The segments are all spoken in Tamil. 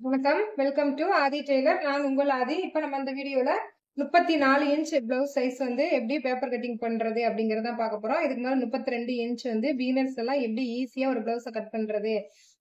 வணக்கம், வெல்கம் டு ஆதி டெய்லர். நான் உங்கள் ஆதி. இப்ப நம்ம இந்த வீடியோல 34 இன்ச் பிளவுஸ் சைஸ் வந்து எப்படி பேப்பர் கட்டிங் பண்றது அப்படிங்கறத பார்க்க போறோம். இதுக்கு மேல 32 இன்ச் வந்து பீனர்ஸ் எல்லாம் எப்படி ஈஸியா ஒரு பிளவுஸை கட் பண்றது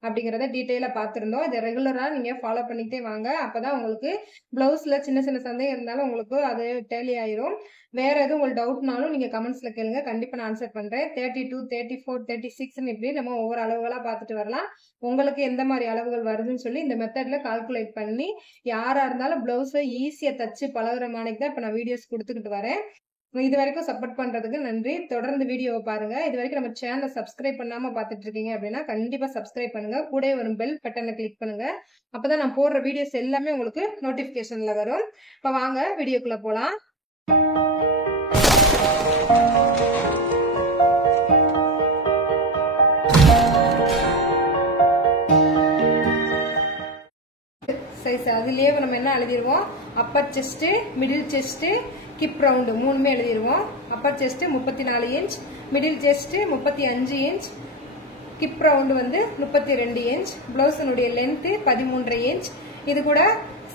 அப்படிங்கறத டீடைலா பார்த்திருந்தோம். இதை ரெகுலரா நீங்க ஃபாலோ பண்ணிட்டே வாங்க. அப்பதான் உங்களுக்கு பிளவுஸ்ல சின்ன சின்ன சந்தேகம் இருந்தாலும் உங்களுக்கு அது டேலி ஆயிரும். வேற எதுவும் உங்களுக்கு டவுட்னாலும் நீங்க கமெண்ட்ஸ்ல கேளுங்க, கண்டிப்பா நான் ஆன்சர் பண்றேன். 32, 34, 36 இப்படி நம்ம ஒவ்வொரு அளவுகளா பார்த்துட்டு வரலாம். உங்களுக்கு எந்த மாதிரி அளவுகள் வருதுன்னு சொல்லி இந்த மெத்தட்ல கால்குலேட் பண்ணி யாரா இருந்தாலும் பிளவுஸை ஈஸியா தச்சு பழகுற மாணிக்கு தான் இப்ப நான் வீடியோஸ் கொடுத்துக்கிட்டு வரேன். இது வரைக்கும் சப்போர்ட் பண்றதுக்கு நன்றி. தொடர்ந்து வீடியோவை பாருங்க. இது வரைக்கும் நம்ம சேனலை சப்ஸ்கிரைப் பண்ணாம பாத்துட்டு இருக்கீங்க அப்படின்னா கண்டிப்பா சப்ஸ்கிரைப் பண்ணுங்க. கூட வரும் பெல் பட்டனை கிளிக் பண்ணுங்க. அப்பதான் நான் போடுற வீடியோஸ் எல்லாமே உங்களுக்கு நோட்டிபிகேஷன்ல வரும். இப்ப வாங்க வீடியோக்குள்ள போலாம். சைஸ் அதுலயே நம்ம என்ன எழுதிருவோம், upper chest, middle chest, hip round மூணுமே எழுதிருவோம். Upper chest 34 inch, middle chest 35 inch, hip round வந்து 32 இன்ச். பிளவுஸினுடைய length 13 inch. இது கூட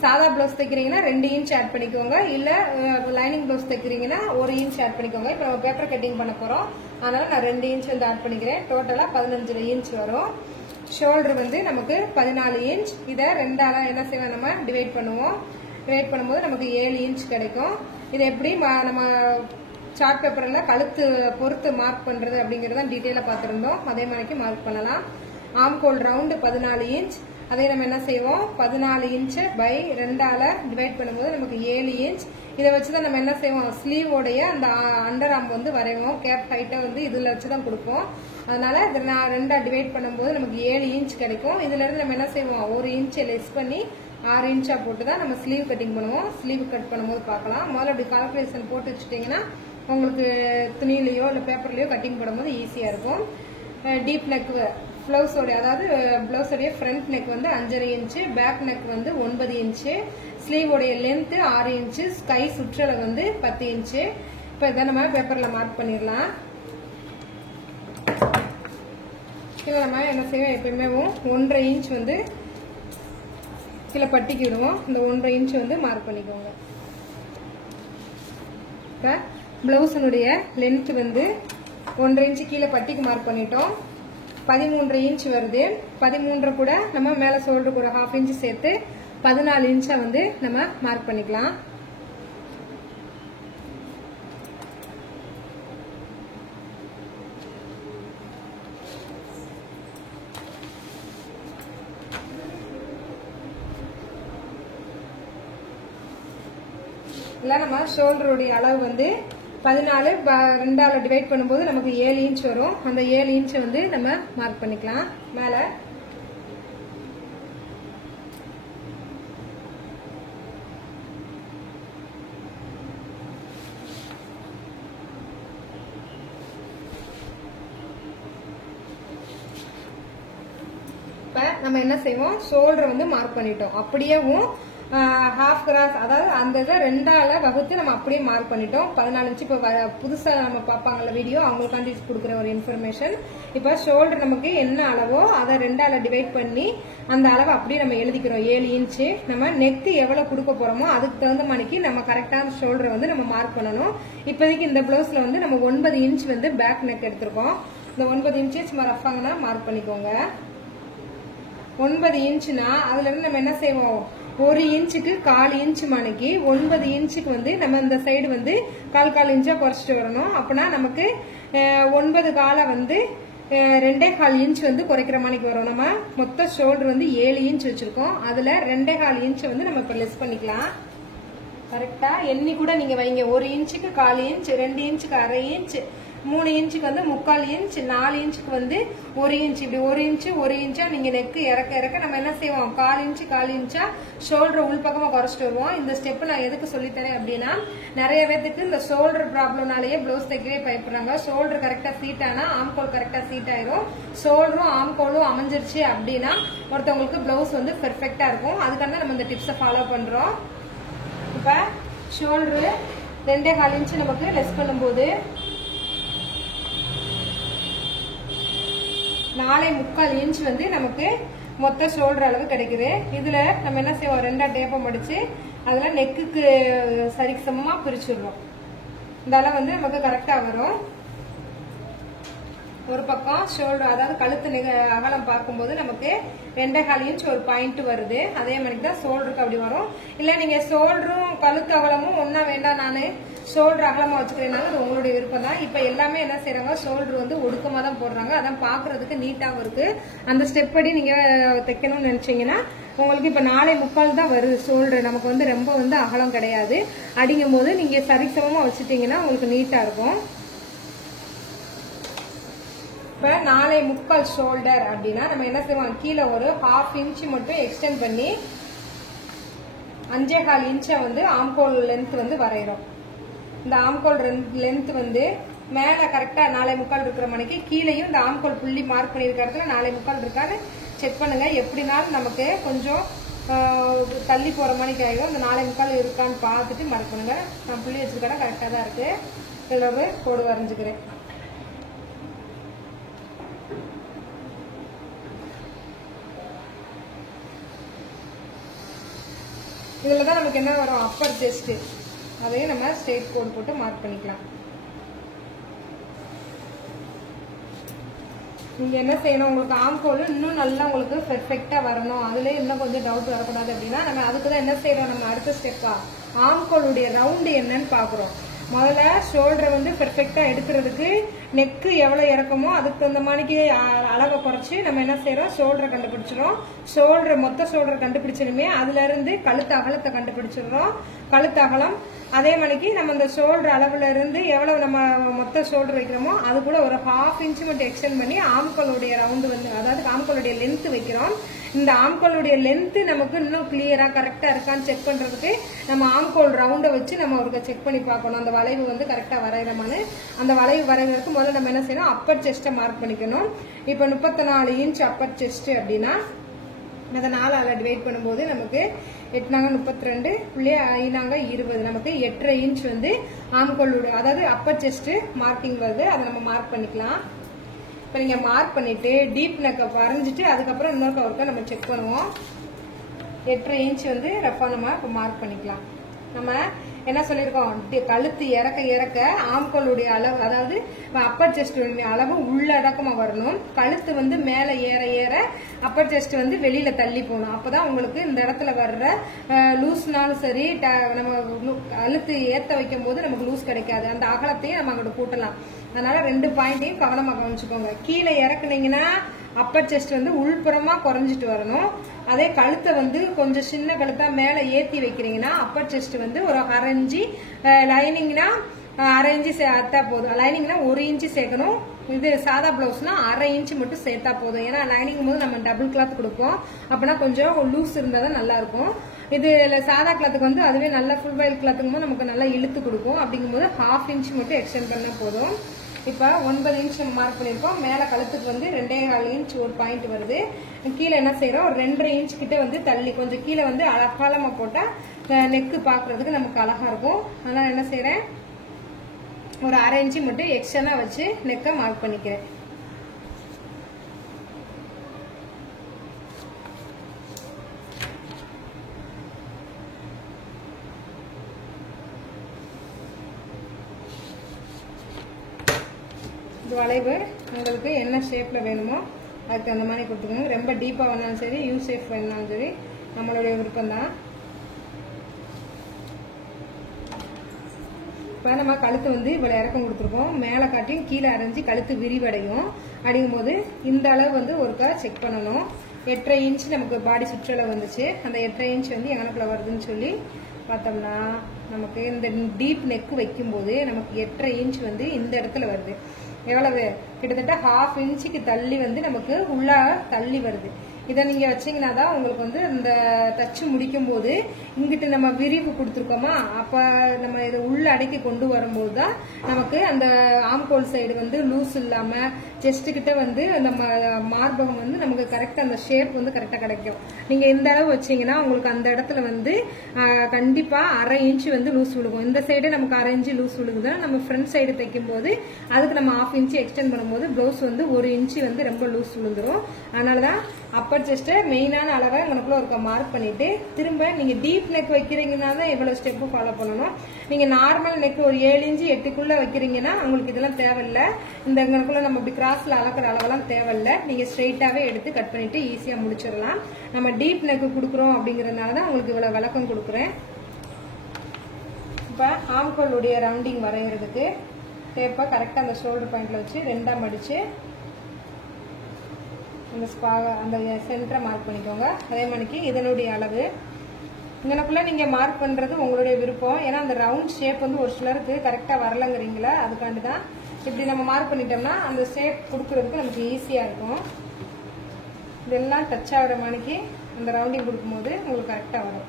சாதா பிளவுஸ் தைக்கிறீங்கன்னா 2 இன்ச் ஆட் பண்ணிக்கோங்க, இல்ல லைனிங் பிளவுஸ் தைக்கிறீங்கன்னா 1 இன்ச் ஆட் பண்ணிக்கோங்க. இப்போ நம்ம பேப்பர் கட்டிங் பண்ண போறோம், அதனால நான் 2 இன்ச் வந்து ஆட் பண்ணிக்கிறேன். டோட்டலா 15 இன்ச் வரும். ஷோல்டர் வந்து நமக்கு 14 இன்ச். இதை ரெண்டால என்ன செய்வோம், நம்ம டிவைட் பண்ணுவோம். டிவைட் பண்ணும்போது நமக்கு 7 இன்ச் கிடைக்கும். இதை எப்படி நம்ம சார்ட் பேப்பர்ல கழுத்து பொறுத்து மார்க் பண்றது அப்படிங்கறத டீட்டெயிலா பார்த்திருந்தோம். அதே மாதிரிக்கு மார்க் பண்ணலாம். ஆம்கோல் ரவுண்டு 14 இன்ச். அதே நம்ம என்ன செய்வோம், 14 இன்ச் பை 2ஆல டிவைட் பண்ணும்போது நமக்கு 7 இன்ச். இதை வச்சுதான் நம்ம என்ன செய்வோம், ஸ்லீவ் உடைய அந்த அண்டர் ஆர்ம் வந்து வரைவோம். கேப் ஹைட்டை வந்து இதுல வச்சுதான் கொடுப்போம். அதனால நான் 2ஆ டிவைட் பண்ணும்போது நமக்கு 7 இன்ச் கிடைக்கும். இதுல இருந்து நம்ம என்ன செய்வோம், 1 இன்ச் லெஸ் பண்ணி 6 இன்ச்சா போட்டுதான் நம்ம ஸ்லீவ் கட்டிங் பண்ணுவோம். ஸ்லீவ் கட் பண்ணும்போது பார்க்கலாம். முதல்ல அப்படி கால்குலேஷன் போட்டு வச்சுட்டீங்கன்னா உங்களுக்கு துணியிலையோ இல்ல பேப்பர்லயோ கட்டிங் பண்ணும்போது ஈஸியா இருக்கும். டீப் நெக் பிளவுஸோடைய, அதாவது பிளவுஸோடைய ஃப்ரண்ட் நெக் வந்து 5.5 இன்ச்சு, பேக் நெக் வந்து 9 இன்ச்சு, ஸ்லீவோடைய லென்த் 6 இன்ச்சு, கை சுற்றளவு வந்து 10 இன்ச்சு. இப்ப இதை நம்ம பேப்பர்ல மார்க் பண்ணிடலாம். இதை நம்ம என்ன செய்வோம், எப்பயுமே 1.5 இன்ச் வந்து கீழே பட்டிக்கு விடுவோம். இந்த 1.5 இன்ச் வந்து மார்க் பண்ணிக்கோங்க. இப்ப பிளவுஸினுடைய லென்த் வந்து 1.5 இன்ச் கீழே பட்டிக்கு மார்க் பண்ணிட்டோம். 13 இன்ச் வருது. 13 கூட நம்ம மேல ஷோல்டருக்கு ஒரு 1/2 இன்ச் சேர்த்து 14 இன்ச்சா வந்து நம்ம மார்க் பண்ணிக்கலாம். இல்ல நம்ம ஷோல்டருடைய அளவு வந்து 14, 2ஆல டிவைட் பண்ணும்போது நமக்கு 7 இன்ச் வரும். அந்த 7 இன்ச் வந்து நம்ம மார்க் பண்ணிக்கலாம் மேல. இப்ப நம்ம என்ன செய்வோம், ஷோல்டர் வந்து மார்க் பண்ணிட்டோம். அப்படியேவும் ஹாஃப் கிராஸ், அதாவது அந்த இதை 2ஆல வகுத்து நம்ம அப்படியே மார்க் பண்ணிட்டோம். 14 இன்ச். இப்ப புதுசா நம்ம பார்ப்பாங்கல்ல வீடியோ, அவங்களுக்காண்டி கொடுக்குற ஒரு இன்ஃபர்மேஷன். இப்ப ஷோல்டர் நமக்கு என்ன அளவோ அதை 2ஆல டிவைட் பண்ணி அந்த அளவை அப்படியே நம்ம எழுதிக்கிறோம், 7 இன்ச்சு. நம்ம நெக் எவ்வளவு கொடுக்க போறோமோ அதுக்கு தகுந்த மாதிரிக்கு நம்ம கரெக்டான ஷோல்டரை வந்து நம்ம மார்க் பண்ணணும். இப்போதைக்கு இந்த பிளவுஸ்ல வந்து நம்ம 9 இன்ச் வந்து பேக் நெக் எடுத்திருக்கோம். இந்த 9 இன்ச்சு சும்மா ரஃபாங்கன்னா மார்க் பண்ணிக்கோங்க. 9 இன்ச்சுனா அதுல இருந்து நம்ம என்ன செய்வோம், 1 இன்ச்சுக்கு 1/4 இன்ச் மணிக்கு 9 இன்ச்சுக்கு வந்து நம்ம இந்த சைடு வந்து 1/4 இன்ச்சா குறைச்சிட்டு வரணும். அப்படின்னா நமக்கு 9 காலை வந்து 2.25 இன்ச் வந்து குறைக்கிற மணிக்கு வரும். நம்ம மொத்த ஷோல்டர் வந்து 7 இன்ச் வச்சிருக்கோம். அதுல 2.25 இன்ச் வந்து நம்ம இப்ப லெஸ் பண்ணிக்கலாம். கரெக்டா எண்ணி கூட நீங்க வைங்க. 1 இன்ச்சுக்கு 1/4 இன்ச், 2 இன்ச்சுக்கு 1/2 இன்ச், 3 இன்ச்சுக்கு வந்து 3/4 இன்ச், 4 இன்ச்சுக்கு வந்து 1 இன்ச். இப்படி 1 இன்ச்சு 1 இன்ச்சா நீங்க நெக் இறக்க இறக்க நம்ம என்ன செய்வோம், 1/4 இன்ச்சு 1/4 இன்ச்சா ஷோல்டர் உள்பக்கமா குறைச்சிட்டு வருவோம். இந்த ஸ்டெப் நான் எதுக்கு சொல்லித்தரேன் அப்படின்னா, நிறைய பேருக்கு இந்த ஷோல்டர் ப்ராப்ளம்னாலேயே பிளவுஸ் தைக்கவே பயப்படுறாங்க. ஷோல்டர் கரெக்டா சீட் ஆனா ஆம்கோல் கரெக்டா சீட் ஆயிரும். ஷோல்டரும் ஆம்கோலும் அமைஞ்சிருச்சு அப்படின்னா ஒருத்தவங்களுக்கு பிளவுஸ் வந்து பெர்ஃபெக்டா இருக்கும். அதுக்காக நம்ம இந்த டிப்ஸை ஃபாலோ பண்றோம். இப்ப ஷோல்டர் 2.25 இன்ச் நமக்கு லெஸ் பண்ணும்போது 4.25 இன்ச் வந்து நமக்கு மொத்த ஷோல்டர் அளவு கிடைக்குது. இதுல நம்ம என்ன செய்வோம், 2 டேப்பை மடிச்சு அதுல நெக்குக்கு சரிக்கு சமமா பிரிச்சுடுறோம். இந்த அளவு வந்து நமக்கு கரெக்டா வரும். ஒரு பக்கம் ஷோல்டர் அதாவது கழுத்து அகலம் பார்க்கும்போது நமக்கு 2.25 இன்ச் ஒரு பாயிண்ட் வருது. அதே மாதிரி தான் ஷோல்டருக்கு அப்படி வரும். இல்ல நீங்க ஷோல்டரும் கழுத்து அகலமும் ஒன்னா வேண்டாம், நானு ஷோல்டர் அகலமா வச்சுக்கிறேனால அது உங்களுடைய விருப்பம் தான். இப்ப எல்லாமே என்ன செய்யறாங்க, ஷோல்டர் வந்து ஒடுக்கமா தான் போடுறாங்க. அதான் பாக்குறதுக்கு நீட்டாவும் இருக்கு. அந்த ஸ்டெப் படி நீங்க தைக்கணும்னு நினைச்சீங்கன்னா உங்களுக்கு இப்ப 4.25 தான் வருது ஷோல்டர். நமக்கு வந்து ரொம்ப வந்து அகலம் கிடையாது. அடிங்கும் போது நீங்க சரிசமமா வச்சுட்டீங்கன்னா உங்களுக்கு நீட்டா இருக்கும். இப்ப 4.25 ஷோல்டர் அப்படின்னா நம்ம என்ன செய்வோம், கீழே ஒரு 1/2 இன்ச் மட்டும் எக்ஸ்டெண்ட் பண்ணி 5.25 இன்ச்சை வந்து ஆம்கோல் லென்த் வந்து வரைகிறோம். இந்த ஆம்கோல் லென்த் வந்து மேல கரெக்டா 4.25 இருக்கிற மணிக்கு கீழேயும் இந்த ஆம்கோல் புள்ளி மார்க் பண்ணிருக்க இடத்துல 4.25 இருக்கான்னு செக் பண்ணுங்க. எப்படினாலும் நமக்கு கொஞ்சம் தள்ளி போற மணிக்கு ஆகிடும். இந்த 4.25 இருக்கான்னு பார்த்துட்டு மார்க் பண்ணுங்க. நான் புள்ளி வச்சிருக்கேன், கரெக்டா தான் இருக்கு. இதுல ஒரு கோடு வரைஞ்சுக்கிறேன். இதுலதான் நமக்கு என்ன வரும், அப்பர் செஸ்ட். அதையும் நம்ம ஸ்ட்ரெயிட் கோடு போட்டு மார்க் பண்ணிக்கலாம். நீங்க என்ன செய்யணும், உங்களுக்கு ஆம்கோல் இன்னும் நல்லா உங்களுக்கு பெர்ஃபெக்டா வரணும், அதுல இன்னும் கொஞ்சம் டவுட் வரக்கூடாது அப்படின்னா நம்ம அதுக்குதான் என்ன செய்யறோம், நம்ம அடுத்த ஸ்டெப்பா ஆம்கோலுடைய ரவுண்டு என்னன்னு பாக்குறோம். முதல்ல ஷோல்டரை வந்து பெர்ஃபெக்டா எடுக்கிறதுக்கு நெக்கு எவ்வளவு இறக்கமோ அதுக்கு தகுந்த மாதிரிக்கு அளவை குறைச்சி நம்ம என்ன செய்யறோம், ஷோல்டரை கண்டுபிடிச்சிடும். ஷோல்டர் மொத்த ஷோல்டர் கண்டுபிடிச்சதுமே அதுல இருந்து கழுத்து அகலத்தை கண்டுபிடிச்சிடுறோம். கழுத்து அகலம் அதே மாதிரிக்கு நம்ம இந்த ஷோல்டர் அளவுல இருந்து எவ்வளவு நம்ம மொத்த ஷோல்டர் வைக்கிறோமோ அது கூட ஒரு 1/2 இன்ச் மட்டும் எக்ஸ்டெண்ட் பண்ணி ஆம்கோலுடைய ரவுண்டு வந்து அதாவது ஆம்கோலுடைய லென்த் வைக்கிறோம். இந்த ஆம்கோலுடைய லென்த் நமக்கு இன்னும் கிளியரா கரெக்டா இருக்கான்னு செக் பண்றதுக்கு நம்ம ஆம்கோல் ரவுண்டை வச்சு நம்ம ஒரு செக் பண்ணி பார்க்கணும். அந்த வளைவு வந்து கரெக்டா வரைகிறோமான்னு. அந்த வளைவு வரைகிறதுக்கு முதல்ல நம்ம என்ன செய்யணும், அப்பர் செஸ்ட்டை மார்க் பண்ணிக்கணும். இப்ப 34 இன்ச் அப்பர் செஸ்ட் அப்படின்னா அதை 4ஆல டிவைட் பண்ணும்போது நமக்கு 8×32 5×20 நமக்கு 8.5 இன்ச் வந்து ஆம்கோலோட அதாவது அப்பர் செஸ்ட் மார்க்கிங் வருது. அதை நம்ம மார்க் பண்ணிக்கலாம். இப்ப நீங்க மார்க் பண்ணிட்டு டீப் நெக்க வரைஞ்சிட்டு அதுக்கப்புறம் இன்னொரு ஒருக்கா நம்ம செக் பண்ணுவோம். 8.5 இன்ச் வந்து ரஃபா நம்ம இப்ப மார்க் பண்ணிக்கலாம். நம்ம என்ன சொல்லிருக்கோம், கழுத்து இறக்க இறக்க ஆம்கோலுடைய அளவு அதாவது அப்பர் செஸ்ட் அளவு உள்ளடக்கமா வரணும். கழுத்து வந்து மேல ஏற ஏற அப்பர் செஸ்ட் வந்து வெளியில தள்ளி போகணும். அப்பதான் உங்களுக்கு இந்த இடத்துல வர்ற லூஸ்னாலும் சரி, நம்ம கழுத்து ஏத்த வைக்கும் போது நமக்கு லூஸ் கிடைக்காது. அந்த அகலத்தையும் நம்ம அங்கிட்ட கூட்டலாம். அதனால 2 பாயிண்டையும் கவனமா கவனிச்சுக்கோங்க. கீழே இறக்குனீங்கன்னா அப்பர் செஸ்ட் வந்து உள்புறமா குறைஞ்சிட்டு வரணும். அதே கழுத்தை வந்து கொஞ்சம் சின்ன கழுத்தா மேல ஏத்தி வைக்கிறீங்கன்னா அப்பர் செஸ்ட் வந்து ஒரு 1/2 இன்ச், லைனிங்னா 1/2 இன்ச் சேர்த்தா போதும். லைனிங்னா 1 இன்ச் சேர்க்கணும். இது சாதா பிளவுஸ்னா 1/2 இன்ச் மட்டும் சேர்த்தா போதும். ஏன்னா லைனிங் போது நம்ம டபுள் கிளாத் கொடுப்போம். அப்படின்னா கொஞ்சம் லூஸ் இருந்தா தான் நல்லா இருக்கும். இது சாதா கிளாத்துக்கு வந்து அதுவே நல்ல ஃபுல் வயல் கிளாத்துக்கும் போது நமக்கு நல்லா இழுத்து கொடுக்கும். அப்படிங்கும்போது 1/2 இன்ச் மட்டும் எக்ஸ்டெண்ட் பண்ணா போதும். இப்ப 9 இன்ச் நம்ம மார்க் பண்ணிருக்கோம். மேல கழுத்துக்கு வந்து 2.25 இன்ச் ஒரு பாயிண்ட் வருது. கீழே என்ன செய்யறோம், 2.5 இன்ச் கிட்ட வந்து தள்ளி கொஞ்சம் கீழே வந்து அகலமா போட்டா நெக்கு பாக்குறதுக்கு நமக்கு அழகா இருக்கும். அதனால என்ன செய்யறேன், ஒரு 1/2 இன்ச் மட்டும் எக்ஸ்டர்னா வச்சு நெக்க மார்க் பண்ணிக்கிறேன். வளைவு உங்களுக்கு என்ன ஷேப்ல வேணுமோ அதுக்கு தகுந்த மாதிரி கொடுத்துக்கோங்க. ரொம்ப டீப்பா வேணாலும் சரி, யூ ஷேப் வேணாலும் சரி, நம்மளுடைய விருப்பம் தான். இப்ப நம்ம கழுத்து வந்து இவ்வளவு இறக்கம் கொடுத்துருக்கோம். மேல காட்டியும் கீழே அரைஞ்சு கழுத்து விரிவடையும். அப்படிங்கும் போது இந்த அளவு வந்து ஒருக்கா செக் பண்ணணும். 8.5 இன்ச் நமக்கு பாடி சுற்றளவு வந்துச்சு. அந்த 8.5 இன்ச் வந்து எங்கனக்குள்ள வருதுன்னு சொல்லி பார்த்தோம்னா நமக்கு இந்த டீப் நெக் வைக்கும் போது நமக்கு 8.5 இன்ச் வந்து இந்த இடத்துல வருது. எவ்வளவு, கிட்டத்தட்ட 1/2 இன்ச்சுக்கு தள்ளி வந்து நமக்கு உள்ள தள்ளி வருது. இதை நீங்க வச்சீங்கன்னா தான் உங்களுக்கு வந்து இந்த தச்சு முடிக்கும் போது இங்கிட்டு நம்ம விரிவு கொடுத்துருக்கோமா, அப்ப நம்ம இதை உள்ள அடக்கி கொண்டு வரும்போது தான் நமக்கு அந்த ஆம்கோல் சைடு வந்து லூஸ் இல்லாம செஸ்ட் கிட்ட வந்து நம்ம மார்பகம் வந்து நமக்கு கரெக்டா அந்த ஷேப் வந்து கரெக்டா கிடைக்கும். நீங்க இந்த அளவு வச்சீங்கன்னா உங்களுக்கு அந்த இடத்துல வந்து கண்டிப்பா 1/2 இன்ச் வந்து லூஸ் விழுகும். இந்த சைடு நமக்கு 1/2 இன்ச் லூஸ் விழுகுதுன்னா நம்ம ஃப்ரண்ட் சைடு தைக்கும் போது அதுக்கு நம்ம 1/2 இன்ச் எக்ஸ்டெண்ட் பண்ணும்போது பிளவுஸ் வந்து 1 இன்ச் வந்து ரொம்ப லூஸ் விழுந்துரும். அதனாலதான் அப்பர் செஸ்ட் மெயினான அளவை உங்களுக்குள்ள ஒரு மார்க் பண்ணிட்டு திரும்ப நீங்க டீப் நெக் வைக்கிறீங்கன்னா தான் இவ்வளவு ஸ்டெப் ஃபாலோ பண்ணணும். நீங்க நார்மல் நெக் ஒரு 7 இன்ச்சு 8க்குள்ள வைக்கிறீங்கன்னா உங்களுக்கு இதெல்லாம் தேவையில்லை. இந்த உங்களுக்குள்ள நம்ம இப்படி கிராஸ்ல அளக்குற அளவெல்லாம் தேவையில்லை. நீங்க ஸ்ட்ரெயிட்டாவே எடுத்து கட் பண்ணிட்டு ஈஸியா முடிச்சிடலாம். நம்ம டீப் நெக் கொடுக்குறோம் அப்படிங்கறதுனால தான் உங்களுக்கு இவ்வளவு விளக்கம் கொடுக்குறேன். இப்ப ஆம்கோலுடைய ரவுண்டிங் வரைகிறதுக்கு டேப்பை கரெக்டா அந்த ஷோல்டர் பாயிண்ட்ல வச்சு 2ஆ மடிச்சு அந்த சென்டரை மார்க் பண்ணிக்கோங்க. அதே மாதிரிக்கு இதனுடைய அளவு இங்கனக்குள்ள நீங்க மார்க் பண்றது உங்களுடைய விருப்பம். ஏன்னா அந்த ரவுண்ட் ஷேப் வந்து ஒரு சிலருக்கு கரெக்டா வரலங்கிறீங்களா, அதுக்காண்டி தான் இப்படி நம்ம மார்க் பண்ணிட்டோம்னா அந்த ஷேப் கொடுக்கறதுக்கு நமக்கு ஈஸியா இருக்கும். இதெல்லாம் டச் ஆகிற மாதிரிக்கு அந்த ரவுண்டிங் கொடுக்கும்போது உங்களுக்கு கரெக்டா வரும்.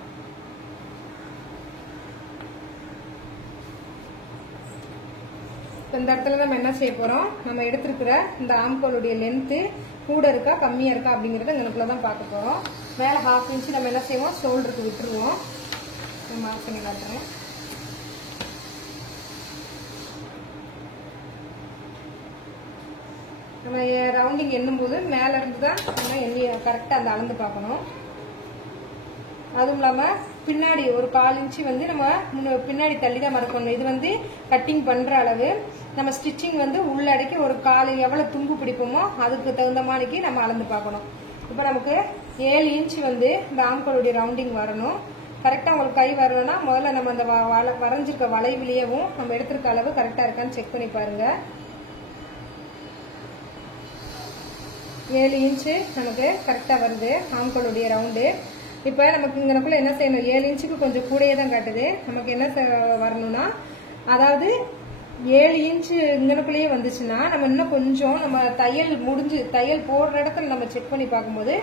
இந்த இடத்துல நம்ம என்ன செய்ய போறோம், நம்ம எடுத்திருக்கிற இந்த ஆம்கோலுடைய லென்த் கூட இருக்கா கம்மியா இருக்கா அப்படிங்கறத இங்கனக்குள்ளதான் பார்க்க போறோம். மேல 1/2 இன்ச் நம்ம என்ன செய்வோம், ஷோல்டருக்கு விட்டுருவோம். மார்க் பண்ணி காட்டுறேன். நம்ம ரவுண்டிங் எண்ணும் போது மேல இருந்து தான் நம்ம எண்ணி கரெக்டா அந்த அளந்து பார்க்கணும். அதுவும் இல்லாம பின்னாடி ஒரு 1/4 இன்ச்சு வந்து நம்ம பின்னாடி தள்ளி தான் மார்க் பண்ணணும். இது வந்து கட்டிங் பண்ற அளவு. நம்ம ஸ்டிச்சிங் வந்து உள்ளடக்கி ஒரு 1/4 எவ்வளவு தும்பு பிடிப்போமோ அதுக்கு தகுந்த மாதிரிக்கு நம்ம அளந்து பார்க்கணும். இப்ப நமக்கு 7 இன்ச் வந்து இந்த ஆம்கோலுடைய ரவுண்டிங் வரணும். கரெக்டா உங்களுக்கு கை வரணும்னா முதல்ல நம்ம அந்த வரைஞ்சிருக்க வளைவுலயவும் நம்ம எடுத்திருக்க அளவு கரெக்டா இருக்கான்னு செக் பண்ணி பாருங்க. 7 இன்ச்சு நமக்கு கரெக்டா வருது ஆம்கோலுடைய ரவுண்டு. இப்ப நமக்கு இங்கனக்குள்ள என்ன செய்யணும், 7 இன்ச்சுக்கு கொஞ்சம் கூடயே தான் காட்டுது. நமக்கு என்ன வரணும்னா, அதாவது 7 இன்ச்சு இங்கனக்குள்ளேயே வந்துச்சுன்னா நம்ம இன்னும் கொஞ்சம் நம்ம தையல் போடுற இடத்துல நம்ம செக் பண்ணி பார்க்கும்போது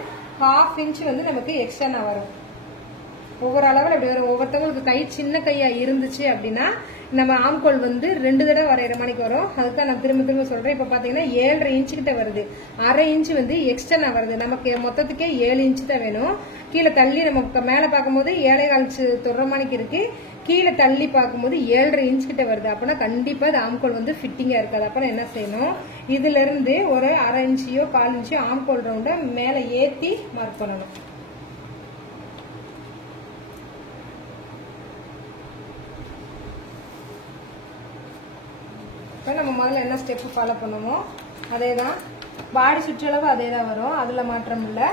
1/2 இன்ச் வந்து நமக்கு எக்ஸ்டர்னா வரும். ஒவ்வொரு அளவில் அப்படி வரும். ஒவ்வொருத்தவங்களுக்கு கை சின்ன கையா இருந்துச்சு அப்படின்னா நம்ம ஆம்கோல் வந்து 2 தடவை வரைகிற மணிக்கு வரும். அதுக்காக நான் திரும்ப சொல்றேன். இப்ப பாத்தீங்கன்னா 7.5 இன்ச்சு கிட்ட வருது. 1/2 இன்ச்சு வந்து எக்ஸ்டர்னா வருது. நமக்கு மொத்தத்துக்கே 7 இன்ச்சு தான் வேணும். கீழே தள்ளி நம்ம மேல பார்க்கும்போது 7.25 இன்ச்சு தொடுற மணிக்கு இருக்கு. கீழே தள்ளி பார்க்கும்போது 7.5 இன்ச்சு கிட்ட வருது. அப்படின்னா கண்டிப்பா இந்த ஆம்கோல் வந்து ஃபிட்டிங்கா இருக்காது. அப்புறம் என்ன செய்யணும், இதுல இருந்து ஒரு 1/2 இன்ச்சியோ 1/4 இன்ச்சியோ ஆம்கோல் ரவுண்ட மேல ஏத்தி மார்க் பண்ணணும். நம்ம முதல்ல என்ன ஸ்டெப் ஃபாலோ பண்ணுமோ அதேதான். பாடி சுற்றளவு அதே தான் வரும், அதுல மாற்றம் இல்லை.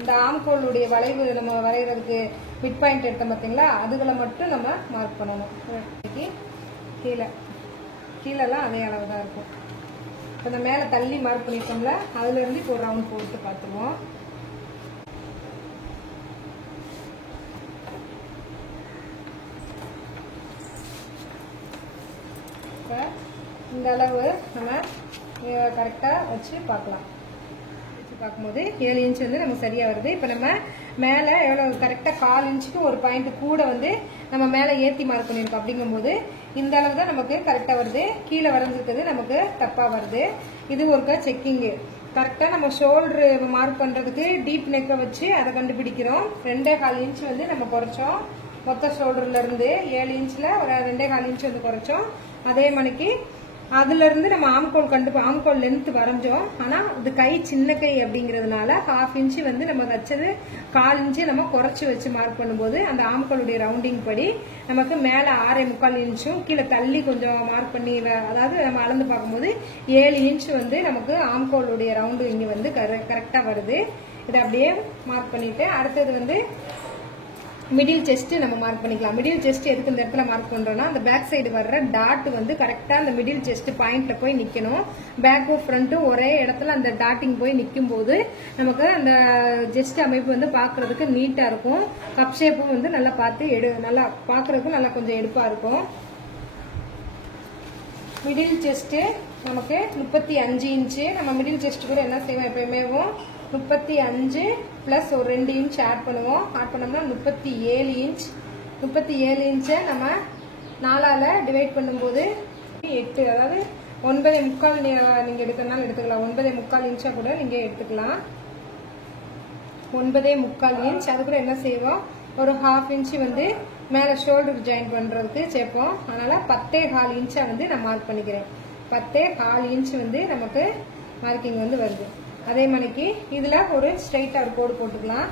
இந்த ஆம்கோலுடைய வளைவு நம்ம வரைகிறதுக்கு மிட் பாயிண்ட் எடுத்தோம் பார்த்தீங்களா, அதுகளை மட்டும் நம்ம மார்க் பண்ணணும். கீழெல்லாம் அதே அளவு தான் இருக்கும். இப்போ இந்த மேலே தள்ளி மார்க் பண்ணிட்டோம்ல, அதுல இருந்து இப்போ ஒரு ரவுண்ட் போட்டு பார்த்துருவோம். இந்த அளவு நம்ம கரெக்டா வச்சு பார்க்கலாம். பார்க்கும்போது 7 இன்ச் வந்து நமக்கு சரியா வருது. இப்ப நம்ம மேல எவ்வளவு கரெக்டா 1/4 இன்ச்சுக்கு ஒரு பாயிண்ட் கூட வந்து நம்ம மேல ஏத்தி மார்க் பண்ணிருக்கோம். அப்படிங்கும்போது இந்த அளவு தான் நமக்கு கரெக்டா வருது. கீழே வரைஞ்சிருக்கிறது நமக்கு தப்பா வருது. இது ஒருக்கா செக்கிங். கரெக்டா நம்ம ஷோல்டர் மார்க் பண்றதுக்கு டீப் நெக்கை வச்சு அதை கண்டுபிடிக்கிறோம். 2.25 இன்ச் வந்து நம்ம குறைச்சோம். மொத்த ஷோல்டர்ல இருந்து 7 இன்ச்ல ஒரு 2.25 இன்ச் வந்து குறைச்சோம். அதே மணிக்கு அதுல இருந்து நம்ம ஆம்கோல் லென்த் வரைஞ்சோம். ஆனா இது கை சின்ன கை அப்படிங்கறதுனால 1/2 இன்ச் வந்து நம்ம வச்சது 1/4 இன்ச்சு நம்ம குறைச்சு வச்சு மார்க் பண்ணும்போது அந்த ஆம்கோலுடைய ரவுண்டிங் படி நமக்கு மேல 6.25 இன்ச்சும் கீழே தள்ளி கொஞ்சம் மார்க் பண்ணி, அதாவது நம்ம அளந்து பார்க்கும்போது 7 இன்ச் வந்து நமக்கு ஆம்கோலுடைய ரவுண்டு இங்க வந்து கரெக்டா வருது. இதை அப்படியே மார்க் பண்ணிட்டு அடுத்தது வந்து மிடில் செஸ்ட் நம்ம மார்க் பண்ணிக்கலாம். மிடில் செஸ்ட் எதுக்கு இந்த இடத்துல மார்க் பண்றோம்னா, அந்த பேக் சைடு வர்ற டாட் வந்து கரெக்டா அந்த மிடில் செஸ்ட் பாயிண்ட்ல போய் நிக்கணும். பேக்கும் ஃப்ரண்ட்டும் ஒரே இடத்துல அந்த டாட்டிங் போய் நிக்கும் போது நமக்கு அந்த செஸ்ட் அமைப்பு வந்து பாக்குறதுக்கு நீட்டா இருக்கும். கப் ஷேப்பும் வந்து நல்லா பார்த்து நல்லா பாக்குறதுக்கு நல்லா கொஞ்சம் எடுப்பா இருக்கும். மிடில் செஸ்ட் நமக்கு 35 இன்ச்சு. நம்ம மிடில் செஸ்ட் கூட என்ன செய்வோம், எப்பயுமே 35 பிளஸ் ஒரு 2 இன்ச் ஆட் பண்ணுவோம். ஆட் பண்ணோம்னா 37 இன்ச். 37 இன்ச்சை நம்ம 4ஆல டிவைட் பண்ணும்போது 8, அதாவது 9.25 நீங்க எடுக்கிறனால எடுத்துக்கலாம். 9.25 இன்ச்சா கூட நீங்க எடுத்துக்கலாம். 9.25 இன்ச். அது கூட என்ன செய்வோம், ஒரு 1/2 இன்ச் வந்து மேல ஷோல்டர் ஜாயின் பண்றதுக்கு சேர்ப்போம். அதனால 10.25 இன்ச்சா வந்து நான் மார்க் பண்ணிக்கிறேன். 10.25 இன்ச் வந்து நமக்கு மார்க்கிங் வந்து வருது. அதே மாதிரிக்கு இதுல ஒரு ஸ்ட்ரைட்டா ஒரு கோடு போட்டுக்கலாம்.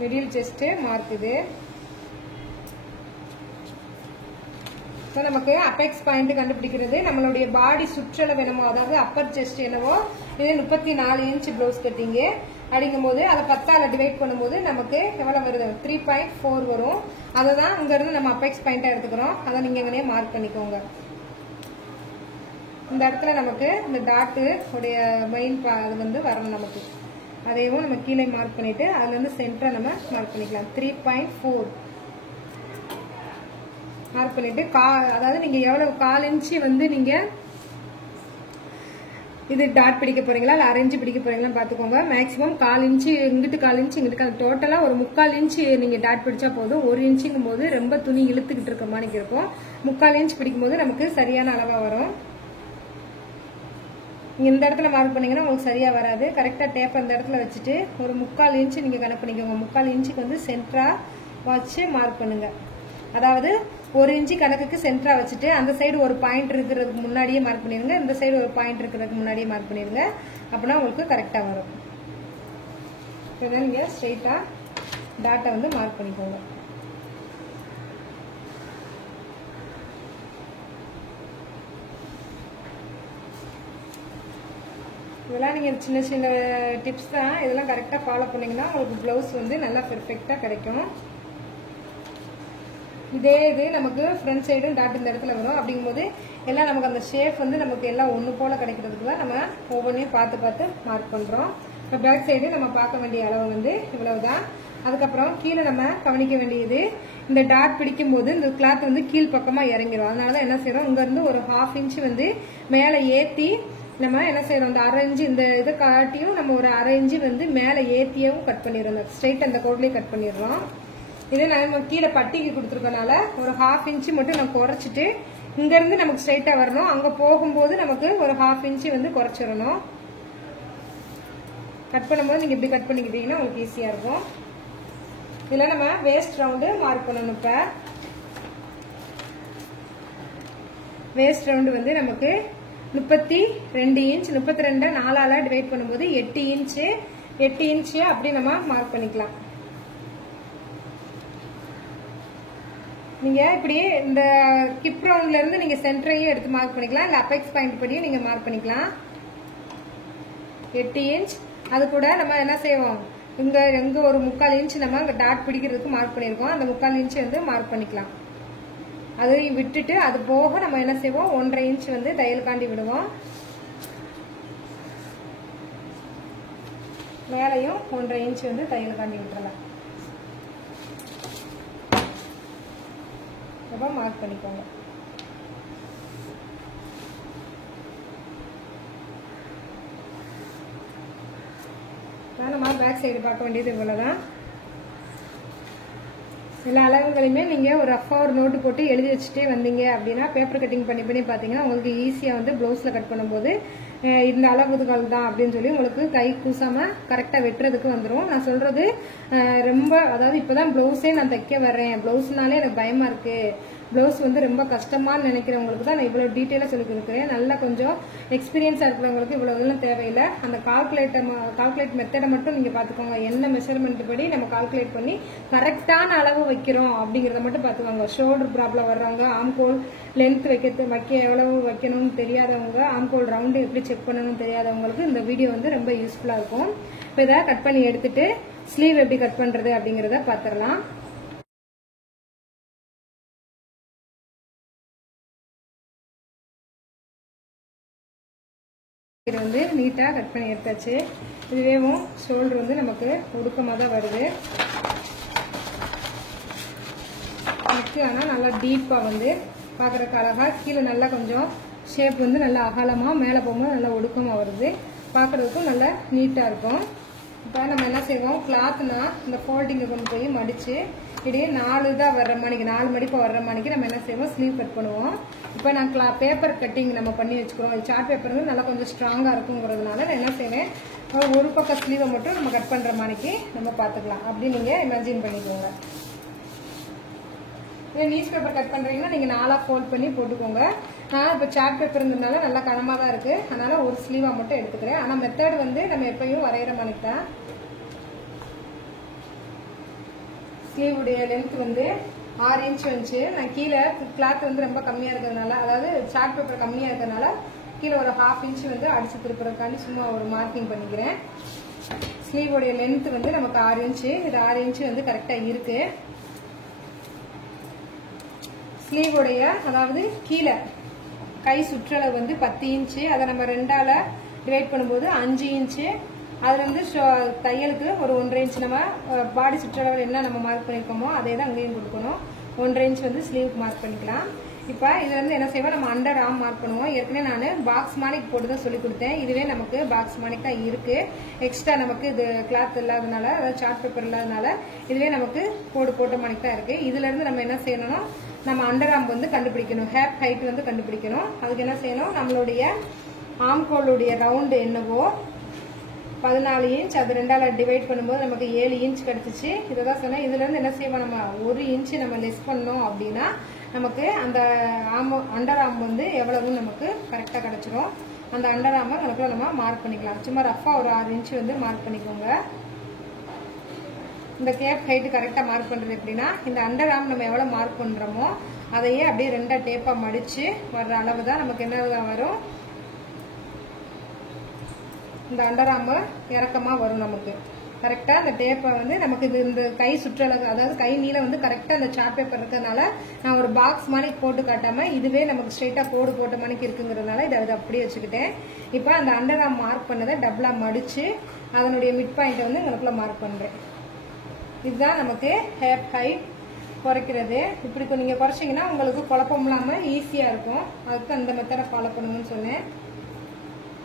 மிடில் செஸ்ட் மார்க் இது. நமக்கு அபெக்ஸ் பாயிண்ட் கண்டுபிடிக்கிறது நம்மளுடைய பாடி சுற்றளவு என்னமோ, அதாவது அப்பர் செஸ்ட் என்னவோ இது 34 இன்ச் ப்ளவுஸ் கட்டிங் அப்படிங்கும் போது அதை 10ஆல டிவைட் பண்ணும்போது நமக்கு எவ்வளவு வருது 3.4 வரும். அதை தான் இங்க இருந்து நம்ம அபெக்ஸ் பாயிண்டா எடுத்துக்கிறோம். அதை நீங்க எங்கனே மார்க் பண்ணிக்கோங்க. இந்த இடத்துல நமக்கு இந்த டாட் உடைய மெயின் அது வந்து வரணும் நமக்கு. அதையும் நம்ம கீழே மார்க் பண்ணிட்டு அதுல இருந்து சென்டரை நம்ம மார்க் பண்ணிக்கலாம். 3.4 மார்க் பண்ணிட்டு அதாவது நீங்க எவ்வளவு 1/4 இன்ச்சு வந்து நீங்க இது டாட் பிடிக்க போறீங்களா இல்ல 1/2 இன்ச்சு பிடிக்க போறீங்களான்னு பாத்துக்கோங்க. மேக்ஸிமம் 1/4 இன்ச்சு இங்கிட்டு 1/4 இன்ச்சு இங்கிட்டு டோட்டலா ஒரு 3/4 இன்ச்சு நீங்க டாட் பிடிச்சா போதும். 1 இன்ச்சுங்கும் போது ரொம்ப துணி இழுத்துக்கிட்டு இருக்க மாதிரி இருக்கும். 3/4 இன்ச் பிடிக்கும் போது நமக்கு சரியான அளவா வரும். இந்த இடத்துல மார்க் பண்ணீங்கன்னா உங்களுக்கு சரியா வராது. கரெக்டா டேப் அந்த இடத்துல வச்சுட்டு ஒரு 3/4 இன்ச்சு நீங்க கணக்கு பண்ணிக்கோங்க. 3/4 இன்ச்சுக்கு வந்து சென்டரா வச்சு மார்க் பண்ணுங்க. அதாவது 1 இன்ச்சு கணக்குக்கு சென்டரா வச்சுட்டு அந்த சைடு ஒரு பாயிண்ட் இருக்கிறதுக்கு முன்னாடியே மார்க் பண்ணிருங்க. இந்த சைடு ஒரு பாயிண்ட் இருக்கிறதுக்கு முன்னாடியே மார்க் பண்ணிருங்க. அப்படின்னா உங்களுக்கு கரெக்டா வரும். இப்ப நீங்க ஸ்ட்ரைட்டா டாட்டை வந்து மார்க் பண்ணிக்கோங்க. இதெல்லாம் நீங்க சின்ன சின்ன டிப்ஸ் தான். இதெல்லாம் கரெக்டா ஃபாலோ பண்ணீங்கன்னா உங்களுக்கு பிளவுஸ் வந்து நல்லா பெர்ஃபெக்ட்டா கிடைக்கும். இதே இது நமக்கு ஃப்ரண்ட் சைடும் டாட் இந்த இடத்துல வரும். அப்படிங்கும்போது எல்லாம் நமக்கு அந்த ஷேப் வந்து நமக்கு எல்லாம் ஒன்று போல கிடைக்கிறதுக்கு தான் நம்ம ஒவ்வொன்றையும் பார்த்து பார்த்து மார்க் பண்றோம். இப்போ பேக் சைடு நம்ம பார்க்க வேண்டிய அளவு வந்து இவ்வளவுதான். அதுக்கப்புறம் கீழே நம்ம கவனிக்க வேண்டியது, இந்த டாட் பிடிக்கும் போது இந்த கிளாத் வந்து கீழ் பக்கமா இறங்கிடும். அதனாலதான் என்ன செய்யறோம், இங்க இருந்து ஒரு 1/2 இன்ச் வந்து மேலே ஏத்தி நம்ம என்ன செய்யறோம், இந்த 1/2 இன்ச் இந்த இதை காட்டியும் நம்ம ஒரு 1/2 இன்ச் வந்து மேலே ஏத்தியும் கட் பண்ணிடுறோம். ஸ்ட்ரைட் அந்த கோட்லயே கட் பண்ணிடுறோம். இது நம்ம கீழே பட்டிக்கு கொடுத்துருக்கனால ஒரு 1/2 இன்ச் மட்டும் நம்ம குறைச்சிட்டு இங்க இருந்து நமக்கு ஸ்ட்ரைட்டா வரணும். அங்க போகும்போது நமக்கு ஒரு 1/2 இன்ச் வந்து குறைச்சிடணும். கட் பண்ணும்போது நீங்க இப்படி கட் பண்ணிக்கிட்டீங்கன்னா உங்களுக்கு ஈஸியா இருக்கும். இதுல நம்ம வேஸ்ட் ரவுண்டு மார்க் பண்ணணும். இப்ப வேஸ்ட் ரவுண்டு வந்து நமக்கு 32 இன்ச். 32 4ஆல டிவைட் பண்ணும்போது 8 இன்ச். 8 இன்ச் அப்படி நம்ம மார்க் பண்ணிக்கலாம். நீங்க இப்படி இந்த கிப் ரவுண்ட்ல இருந்து நீங்க சென்டரையும் எடுத்து மார்க் பண்ணிக்கலாம். இல்ல அபெக்ஸ் பாயிண்ட் படியும் நீங்க மார்க் பண்ணிக்கலாம். 8 இன்ச். அது கூட நம்ம என்ன செய்வோம், இங்க ஒரு 3/4 இன்ச் நம்ம அங்க டாட் பிடிக்கிறதுக்கு மார்க் பண்ணிருக்கோம். அந்த 3/4 இன்ச் வந்து மார்க் பண்ணிக்கலாம். அதையும் விட்டுட்டு அது போக நம்ம என்ன செய்வோம், 1/2 இன்ச் வந்து தையல் காண்டி விடுவோம். மேலையும் 1/2 இன்ச் வந்து தையல் காண்டி விட்டுறலாம். மார்க் பண்ணிக்கோங்க. நம்ம பேக் சைடு பார்க்க வேண்டியது இவ்வளவுதான். எல்லா அளவுகளையுமே நீங்க ஒரு ரஃபா ஒரு நோட்டு போட்டு எழுதி வச்சுட்டே வந்தீங்க அப்படின்னா பேப்பர் கட்டிங் பண்ணி பாத்தீங்கன்னா உங்களுக்கு ஈஸியா வந்து பிளவுஸ்ல கட் பண்ணும்போது இந்த அளவுகள் தான் அப்படின்னு சொல்லி உங்களுக்கு கை கூசாம கரெக்டா வெட்டுறதுக்கு வந்துடும். நான் சொல்றது ரொம்ப, அதாவது இப்பதான் பிளவுஸே நான் தைக்க வர்றேன், பிளவுஸ்னாலே எனக்கு பயமா இருக்கு, பிளவுஸ் வந்து ரொம்ப கஷ்டமானு நினைக்கிறவங்களுக்கு தான் நான் இவ்வளவு டீட்டெயிலா சொல்லி கொடுக்குறேன். நல்லா கொஞ்சம் எக்ஸ்பீரியன்ஸா இருக்கிறவங்களுக்கு இவ்வளவு இதெல்லாம் தேவையில்லை. அந்த கால்குலேட் மெத்தடை மட்டும் நீங்க பாத்துக்கோங்க. என்ன மெஷர்மெண்ட் படி நம்ம கால்குலேட் பண்ணி கரெக்டான அளவு வைக்கிறோம் அப்படிங்கறத மட்டும் பாத்துக்கோங்க. ஷோல்டர் ப்ராப்ளம் வர்றவங்க, ஆம்கோல் லென்த் வைக்க எவ்வளவு வைக்கணும்னு தெரியாதவங்க, ஆம்கோல் ரவுண்டு எப்படி செக் பண்ணணும்னு தெரியாதவங்களுக்கு இந்த வீடியோ வந்து ரொம்ப யூஸ்ஃபுல்லா இருக்கும். இப்போ இதை கட் பண்ணி எடுத்துட்டு ஸ்லீவ் எப்படி கட் பண்றது அப்படிங்கறத பாத்துடலாம். இது வந்து நீட்டா கட் பண்ணி எடுத்தாச்சு. இதுவேவும் ஷோல்டர் வந்து நமக்கு ஒடுக்கமா தான் வருது. ஆனா நல்லா டீப்பா வந்து பாக்குறதுக்கு அழகா, கீழே நல்லா கொஞ்சம் ஷேப் வந்து நல்லா அகலமா, மேல போகும்போது நல்லா ஒடுக்கமா வருது. பாக்குறதுக்கும் நல்லா நீட்டா இருக்கும். இப்ப நம்ம என்ன செய்வோம், கிளாத்னா இந்த ஃபோல்டிங்க கொண்டு போய் மடிச்சு இடையே 4 தான் வர்ற மணிக்கு, 4 மடிப்பா வர்ற மணிக்கு நம்ம என்ன செய்வோம், ஸ்லீவ் கட் பண்ணுவோம். இப்ப நான் பேப்பர் கட்டிங் நம்ம பண்ணி வச்சுக்கிறோம். சார்ட் பேப்பர் வந்து நல்லா கொஞ்சம் ஸ்ட்ராங்கா இருக்குங்கிறதுனால நான் என்ன செய்வேன், ஒரு பக்கம் ஸ்லீவை மட்டும் நம்ம கட் பண்ற மணிக்கு நம்ம பாத்துக்கலாம். அப்படி நீங்க இமேஜின் பண்ணிக்கோங்க. நியூஸ் பேப்பர் கட் பண்றீங்கன்னா நீங்க 4ஆ ஃபோல்ட் பண்ணி போட்டுக்கோங்க. நான் இப்போ சார்ட் பேப்பருங்கிறதுனால நல்லா கனமாக தான் இருக்குது, அதனால் ஒரு ஸ்லீவாக மட்டும் எடுத்துக்கிறேன். ஆனால் மெத்தட் வந்து நம்ம எப்பயும் வரைகிற மாதிரி தான். ஸ்லீவுடைய லென்த் வந்து 6 இன்ச் வந்துச்சு. நான் கீழே கிளாத் வந்து ரொம்ப கம்மியாக இருக்கிறதுனால, அதாவது சார்ட் பேப்பர் கம்மியாக இருக்கிறதுனால கீழே ஒரு 1/2 இன்ச் வந்து அடிச்சு திருப்புறதுக்காண்டி சும்மா ஒரு மார்க்கிங் பண்ணிக்கிறேன். ஸ்லீவோடைய லென்த் வந்து நமக்கு 6 இன்ச்சு. இது 6 இன்ச்சு வந்து கரெக்டாக இருக்கு. ஸ்லீவோடைய அதாவது கீழே கை சுற்றளவு வந்து 10 இன்ச்சு. அதை நம்ம 2ஆல டிவைட் பண்ணும்போது 5 இன்ச்சு. அதுல இருந்து தையலுக்கு ஒரு 1.5 இன்ச் நம்ம பாடி சுற்றளவு என்ன நம்ம மார்க் பண்ணிருக்கோமோ அதே தான் அங்கேயும் கொடுக்கணும். 1.5 இன்ச் வந்து ஸ்லீவுக்கு மார்க் பண்ணிக்கலாம். இப்போ இதுல இருந்து என்ன செய்வோம், நம்ம அண்டர் ஆர்ம் மார்க் பண்ணுவோம். ஏற்கனவே நான் பாக்ஸ் மானிக் போட்டு தான் சொல்லி கொடுத்தேன். இதுவே நமக்கு பாக்ஸ் மானிக் தான் இருக்கு. எக்ஸ்ட்ரா நமக்கு இது கிளாத் இல்லாதனால, அதாவது சார்ட் பேப்பர் இல்லாதனால இதுவே நமக்கு போட்ட மானிக் தான் இருக்கு. இதுல இருந்து நம்ம என்ன செய்யணும்னா, நம்ம அண்டர் ஆர்ம் வந்து கண்டுபிடிக்கணும், ஹேப் ஹைட் வந்து கண்டுபிடிக்கணும். அதுக்கு என்ன செய்யணும், நம்மளுடைய ஆர்ம் ஹோலுடைய ரவுண்டு என்னவோ 14 இன்ச், அது 2ஆல டிவைட் பண்ணும்போது நமக்கு 7 இன்ச் கிடைச்சிச்சு. இதை தான் சொன்னேன். இதுல இருந்து என்ன செய்வோம், நம்ம 1 இன்ச் நம்ம லெஸ் பண்ணோம் அப்படின்னா நமக்கு அந்த அண்டர் ஆர்ம் வந்து எவ்வளவுன்னு நமக்கு கரெக்டாக கிடைச்சிரும். அந்த அண்டர் ஆர்மை கணக்குல நம்ம மார்க் பண்ணிக்கலாம். சும்மா ரஃபா ஒரு 6 இன்ச் வந்து மார்க் பண்ணிக்கோங்க. இந்த கேப் ஹைட் கரெக்டாக மார்க் பண்றது எப்படின்னா, இந்த அண்டர் ஆர்ம் நம்ம எவ்வளவு மார்க் பண்றோமோ அதையே அப்படியே 2ஆ டேப்பா மடிச்சு வர்ற அளவு தான் நமக்கு என்னதான் வரும், இந்த அண்டர் ஆர்ம் இறக்கமா வரும். நமக்கு கரெக்டா அந்த டேப்பை வந்து நமக்கு இது இந்த கை சுற்றளவு, அதாவது கை நீளம் வந்து கரெக்டா அந்த சார்ட் பேப்பர் இருக்கிறதுனால நான் ஒரு பாக்ஸ் மாதிரி போட்டு காட்டாம இதுவே நமக்கு ஸ்ட்ரெயிட்டா கோடு போட்ட மாதிரி இருக்குங்கிறதுனால இதை அப்படியே வச்சுக்கிட்டேன். இப்போ அந்த அண்டர் ஆர்ம் மார்க் பண்ணதை டபுளா மடிச்சு அதனுடைய மிட் பாயிண்ட்டை வந்து எனக்குள்ள மார்க் பண்றேன். இதுதான் நமக்கு ஹேப் ஹைட் குறைக்கிறது. இப்படி நீங்க குறைச்சிங்கன்னா உங்களுக்கு குழப்பம் இல்லாம ஈஸியா இருக்கும். அதுக்கு அந்த மெத்தடை ஃபாலோ பண்ணுங்கன்னு சொன்னேன்.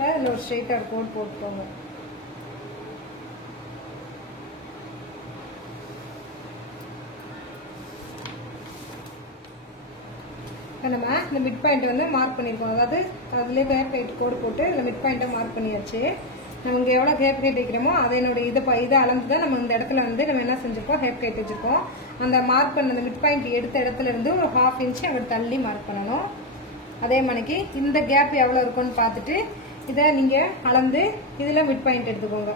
அதில் ஒரு ஸ்ட்ரெயிட்டாக கோட் போட்டுக்கோங்க. நம்ம இந்த மிட் பாயிண்ட் வந்து மார்க் பண்ணியிருக்கோம். அதாவது அதுலேயே ஹேப் ஹைட் கோடு போட்டு இந்த மிட் பாயிண்ட்டை மார்க் பண்ணியாச்சு. நம்ம இங்கே எவ்வளோ ஹேப் ஹைட் வைக்கிறோமோ அதனோட இதை அளந்து தான் நம்ம இந்த இடத்துல வந்து நம்ம என்ன செஞ்சுருக்கோம், ஹேப் ஹைட் வச்சுருக்கோம். அந்த மார்க் பண்ண அந்த மிட் பாயிண்ட் எடுத்த இடத்துல இருந்து ஒரு 1/2 இன்ச் அங்கே தள்ளி மார்க் பண்ணணும். அதே மாதிரிக்கு இந்த கேப் எவ்வளோ இருக்குன்னு பார்த்துட்டு இதை நீங்க அளந்து இதுல மிட் பாயிண்ட் எடுத்துக்கோங்க.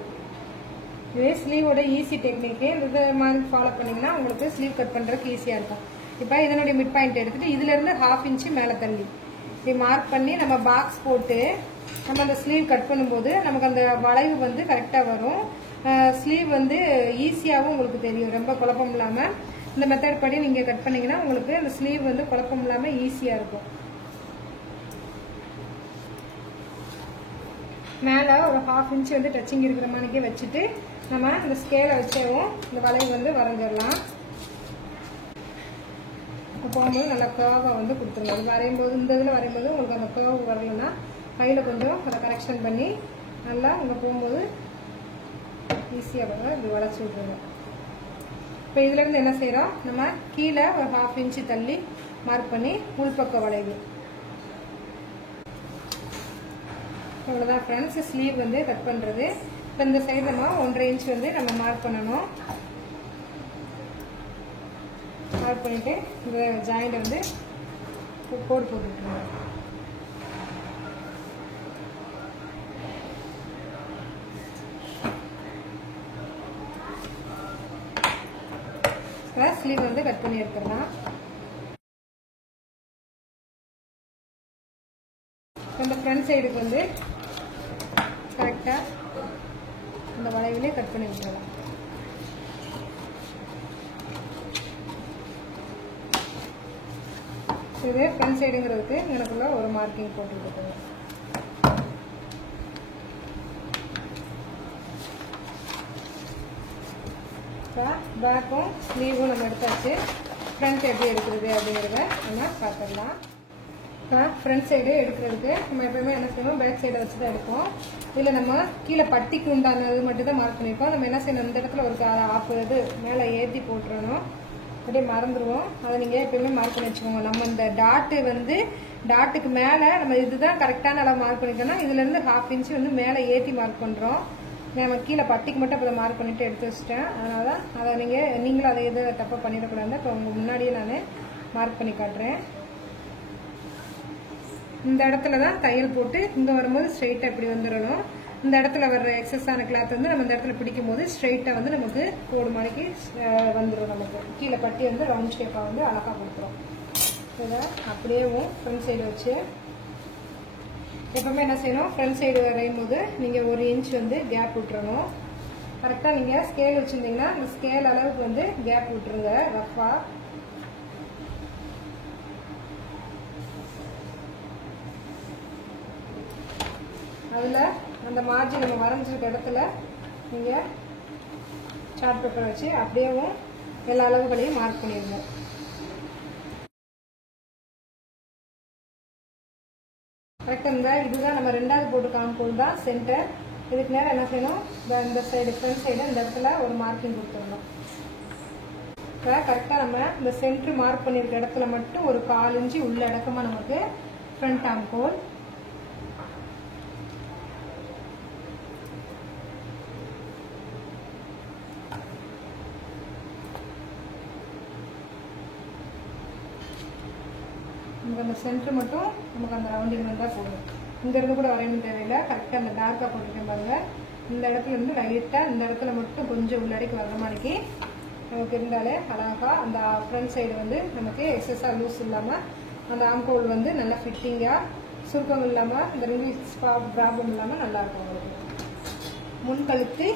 இது ஸ்லீவோட ஈஸி டெக்னிக். இந்த மாதிரி ஃபாலோ பண்ணீங்கன்னா உங்களுக்கு ஸ்லீவ் கட் பண்றதுக்கு ஈஸியா இருக்கும். இப்போ இதனுடைய மிட் பாயிண்ட் எடுத்துட்டு இதுல இருந்து 1/2 இன்ச் மேல தள்ளி இப்படி மார்க் பண்ணி நம்ம பாக்ஸ் போட்டு நம்ம அந்த ஸ்லீவ் கட் பண்ணும்போது நமக்கு அந்த வளைவு வந்து கரெக்டா வரும். ஸ்லீவ் வந்து ஈஸியாகவும் உங்களுக்கு தெரியும், ரொம்ப குழப்பம் இல்லாம. இந்த மெத்தட் படி நீங்க கட் பண்ணீங்கன்னா உங்களுக்கு அந்த ஸ்லீவ் வந்து குழப்பம் இல்லாம ஈஸியா இருக்கும். மேலே ஒரு 1/2 இன்ச் வந்து டச்சிங் இருக்கிற மாதிரிக்கே வச்சுட்டு நம்ம இந்த ஸ்கேலை வச்சேவும் இந்த வளைவு வந்து வரைஞ்சிடலாம். போகும்போது நல்லா கர்வாக வந்து கொடுத்துருங்க. அது வரையும்போது இந்த இதில் வரையும்போது உங்களுக்கு அந்த கர்வ் வரலைன்னா கையில் கொஞ்சம் அதை கரெக்ஷன் பண்ணி நல்லா உங்கள் போகும்போது ஈஸியாக வர இப்படி வளைச்சி விட்ருங்க. இப்போ இதுலேருந்து என்ன செய்கிறோம், நம்ம கீழே ஒரு 1/2 இன்ச் தள்ளி மார்க் பண்ணி உள்பக்க வளைவு. அவ்வளோதான் ஃப்ரெண்ட்ஸ், ஸ்லீவ் வந்து கட் பண்ணுறது. இப்போ இந்த சைடு நம்ம 1.5 இன்ச் வந்து நம்ம மார்க் பண்ணணும். மார்க் பண்ணிட்டு இந்த ஜாயிண்ட் வந்து கோடு போட்டுருக்கோம். ஸ்லீவ் வந்து கட் பண்ணி எடுத்துடலாம். இந்த ஃப்ரண்ட் சைடுக்கு வந்து கரெக்டா இந்த வளைவிலே கட் பண்ணி விட்டுறலாம். இது ஃப்ரண்ட் சைடுங்கிறதுக்கு எனக்குள்ள ஒரு மார்க்கிங் போட்டு விட்டுருங்க. பேக்கும் ஸ்லீவும் நம்ம எடுத்தாச்சு. ஃப்ரண்ட் எப்படி எடுக்கிறது அப்படிங்கிறத நம்ம பார்த்துடலாம். ஃப்ரண்ட் சைடு எடுக்கிறதுக்கு நம்ம எப்பவுமே என்ன செய்வோம், பேக் சைடை வச்சு தான் எடுப்போம். இதில் நம்ம கீழே பட்டிக்கு உண்டானது மட்டும் தான் மார்க் பண்ணியிருக்கோம். நம்ம என்ன செய்யணும், இந்த இடத்துல ஒரு 40 இது மேலே ஏற்றி போட்டுறணும். அப்படியே மறந்துடுவோம். அதை நீங்கள் எப்பயுமே மார்க் பண்ணி வச்சுக்கோங்க. நம்ம இந்த டாட்டு வந்து டாட்டுக்கு மேலே நம்ம இதுதான் கரெக்டான அளவு மார்க் பண்ணிக்கோன்னா இதுலேருந்து 1/2 இன்ச் வந்து மேலே ஏற்றி மார்க் பண்ணுறோம். நம்ம கீழே பட்டிக்கு மட்டும் அப்போ மார்க் பண்ணிட்டு எடுத்து வச்சுட்டேன். அதனால தான் அதை நீங்களும் அதை எது தப்பாக பண்ணிடக்கூடாது. இப்போ உங்கள் முன்னாடியே நான் மார்க் பண்ணி காட்டுறேன். இந்த இடத்துல தான் தையல் போட்டு இங்க வரும்போது ஸ்ட்ரெயிட்டா இப்படி வந்துடணும். இந்த இடத்துல வர்ற எக்ஸஸான கிளாத் வந்து நம்ம இந்த இடத்துல பிடிக்கும் போது ஸ்ட்ரெயிட்டா வந்து நமக்கு கோடு மடக்கி வந்துடும். நமக்கு கீழே பட்டி வந்து ரவுண்ட் ஷேப்பா வந்து அழகா கொடுத்துரும். இதை அப்படியேவும் ஃப்ரண்ட் சைடு வச்சு எப்பவுமே என்ன செய்யணும், ஃப்ரண்ட் சைடு வரையும் போது நீங்க 1 இன்ச் வந்து கேப் விட்டுறணும். கரெக்டா நீங்க ஸ்கேல் வச்சிருந்தீங்கன்னா அந்த ஸ்கேல் அளவுக்கு வந்து கேப் விட்டுருங்க ரஃபா. அதுல அந்த மார்ஜின் நம்ம வரைஞ்சிருக்க இடத்துல நீங்க சார்ட் பேப்பர் வச்சு அப்படியேவும் எல்லா அளவுகளையும் மார்க் பண்ணிடுங்க. கரெக்டா இருந்தா இதுதான் நம்ம 2வது போட்டு காம்போல் தான் சென்டர். இதுக்கு நேரம் என்ன செய்யணும், இந்த சைடு ஃப்ரண்ட் சைடு இந்த இடத்துல ஒரு மார்க்கிங் கொடுத்துடணும். கரெக்டா நம்ம இந்த சென்டர் மார்க் பண்ணிருக்க இடத்துல மட்டும் ஒரு 1/4 இன்ச்சு உள்ள அடக்கமா நமக்கு ஃப்ரண்ட் ஆம்கோல். நமக்கு அந்த சென்டர் மட்டும் நமக்கு அந்த ரவுண்டிங் வந்தா போதும். இந்த இருந்து கூட வரையணும் தேவையில்லை. கரெக்டா அந்த டார்க்கா போட்டிருக்கேன் பாருங்க. இந்த இடத்துல இருந்து லைட்டா இந்த இடத்துல மட்டும் கொஞ்சம் உள்ளடக்கி வர்ற மாதிரி நமக்கு இருந்தாலே அழகா அந்த ஃப்ரண்ட் சைடு வந்து நமக்கு எக்ஸஸா லூஸ் இல்லாம அந்த ஆம்கோல் வந்து நல்லா ஃபிட்டிங்கா சுருக்கம் இல்லாம இந்த ரிங்கிள்ஸ் ப்ராப்ளம் இல்லாம நல்லா இருக்கும். முன்கழுத்து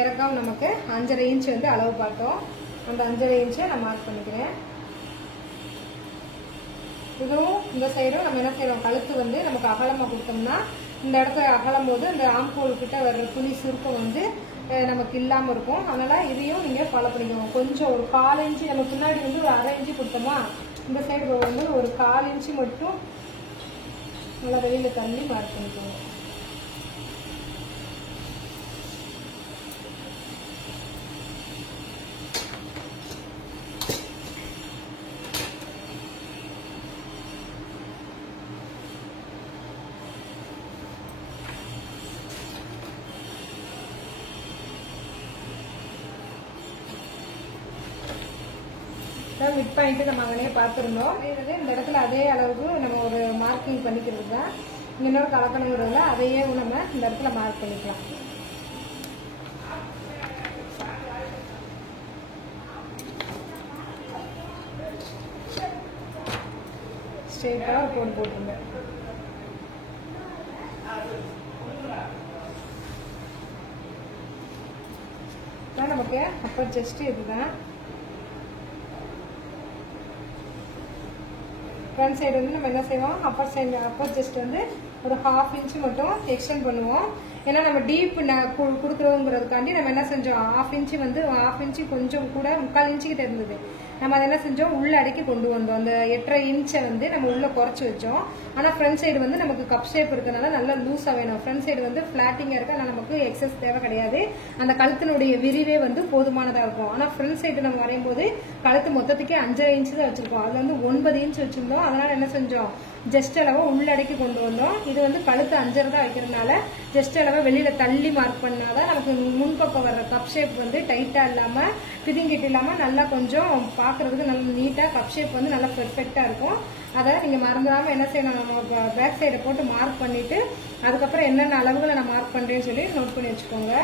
இறக்கம் நமக்கு 5.5 இன்ச் வந்து அளவு பார்த்தோம். அந்த 5.5 இன்ச்சை நான் மார்க் பண்ணிக்கிறேன். இதுவும் இந்த சைடும் நம்ம என்ன செய்யறோம், கழுத்து வந்து நமக்கு அகலமா கொடுத்தோம்னா இந்த இடத்துல அகலும் போது அந்த ஆம்கோல் கிட்ட வர்ற துணி சுருக்கம் வந்து நமக்கு இல்லாம இருக்கும். அதனால இதையும் நீங்க ஃபாலோ பண்ணிக்கோங்க. கொஞ்சம் ஒரு 1/4 இன்ச்சு நம்ம பின்னாடி வந்து ஒரு 1/2 இன்ச்சு கொடுத்தோமா, இந்த சைடு வந்து ஒரு 1/4 இன்ச்சு மட்டும் நல்லா வெளியில தள்ளி மார்க் பண்ணிக்கோங்க. மிட் பாயிண்ட் நம்ம அங்கனே பார்த்துருந்தோம். இந்த இடத்துல அதே அளவுக்கு நம்ம ஒரு மார்க்கிங் பண்ணிக்கிறது தான். இன்னொரு கலக்கணுங்கிறதுல அதையே நம்ம இந்த இடத்துல மார்க் பண்ணிக்கலாம். ஸ்ட்ரெயிட்டா கோடு போட்டுருங்க. நமக்கு அப்பர் செஸ்ட் இதுதான். ஃப்ரண்ட் சைடு வந்து நம்ம என்ன செய்வோம், அப்பர் செஸ்ட் வந்து ஒரு 1/2 இன்ச் மட்டும் எக்ஸ்டெண்ட் பண்ணுவோம். ஏன்னா நம்ம டீப் கொடுக்குறோங்கிறதுக்காண்டி நம்ம என்ன செஞ்சோம், 1/2 இன்ச்சு வந்து 1/2 இன்ச்சு கொஞ்சம் கூட 3/4 இன்ச்சு கிட்ட இருந்தது. நம்ம அதை என்ன செஞ்சோம், உள்ள அடக்கி கொண்டு வந்தோம். அந்த 8.5 இன்ச்சை வந்து நம்ம உள்ள குறைச்சி வச்சோம். ஆனா ஃப்ரண்ட் சைடு வந்து நமக்கு கப் ஷேப் இருக்கனால நல்லா லூஸா வேணும். ஃப்ரண்ட் சைடு வந்து பிளாட்டிங்கா இருக்கு. ஆனா நமக்கு எக்ஸஸ் தேவை கிடையாது. அந்த கழுத்தினுடைய விரிவே வந்து போதுமானதா இருக்கும். ஆனா ஃப்ரண்ட் சைடு நம்ம வரையும் போது கழுத்து மொத்தத்துக்கே 5.5 இன்ச்சு தான் வச்சிருக்கோம். அதுல வந்து 9 இன்ச் வச்சிருந்தோம். அதனால என்ன செஞ்சோம், ஜஸ்ட் அளவை உள்ளடக்கி கொண்டு வந்தோம். இது வந்து கழுத்து 5.5 தான் வைக்கிறதுனால ஜஸ்ட் அளவை வெளியில தள்ளி மார்க் பண்ணாதான் நமக்கு முன்பக்கம் வர்ற கப் ஷேப் வந்து டைட்டா இல்லாம பிதிங்கிட்டு இல்லாம நல்லா கொஞ்சம் பாக்குறதுக்கு நல்ல நீட்டா கப் ஷேப் வந்து நல்லா பெர்ஃபெக்டா இருக்கும். அதை நீங்க மறந்துடாம என்ன செய்யணும், நம்ம பேக் சைடை போட்டு மார்க் பண்ணிட்டு அதுக்கப்புறம் என்னென்ன அளவுகளை நான் மார்க் பண்றேன்னு சொல்லி நோட் பண்ணி வச்சுக்கோங்க.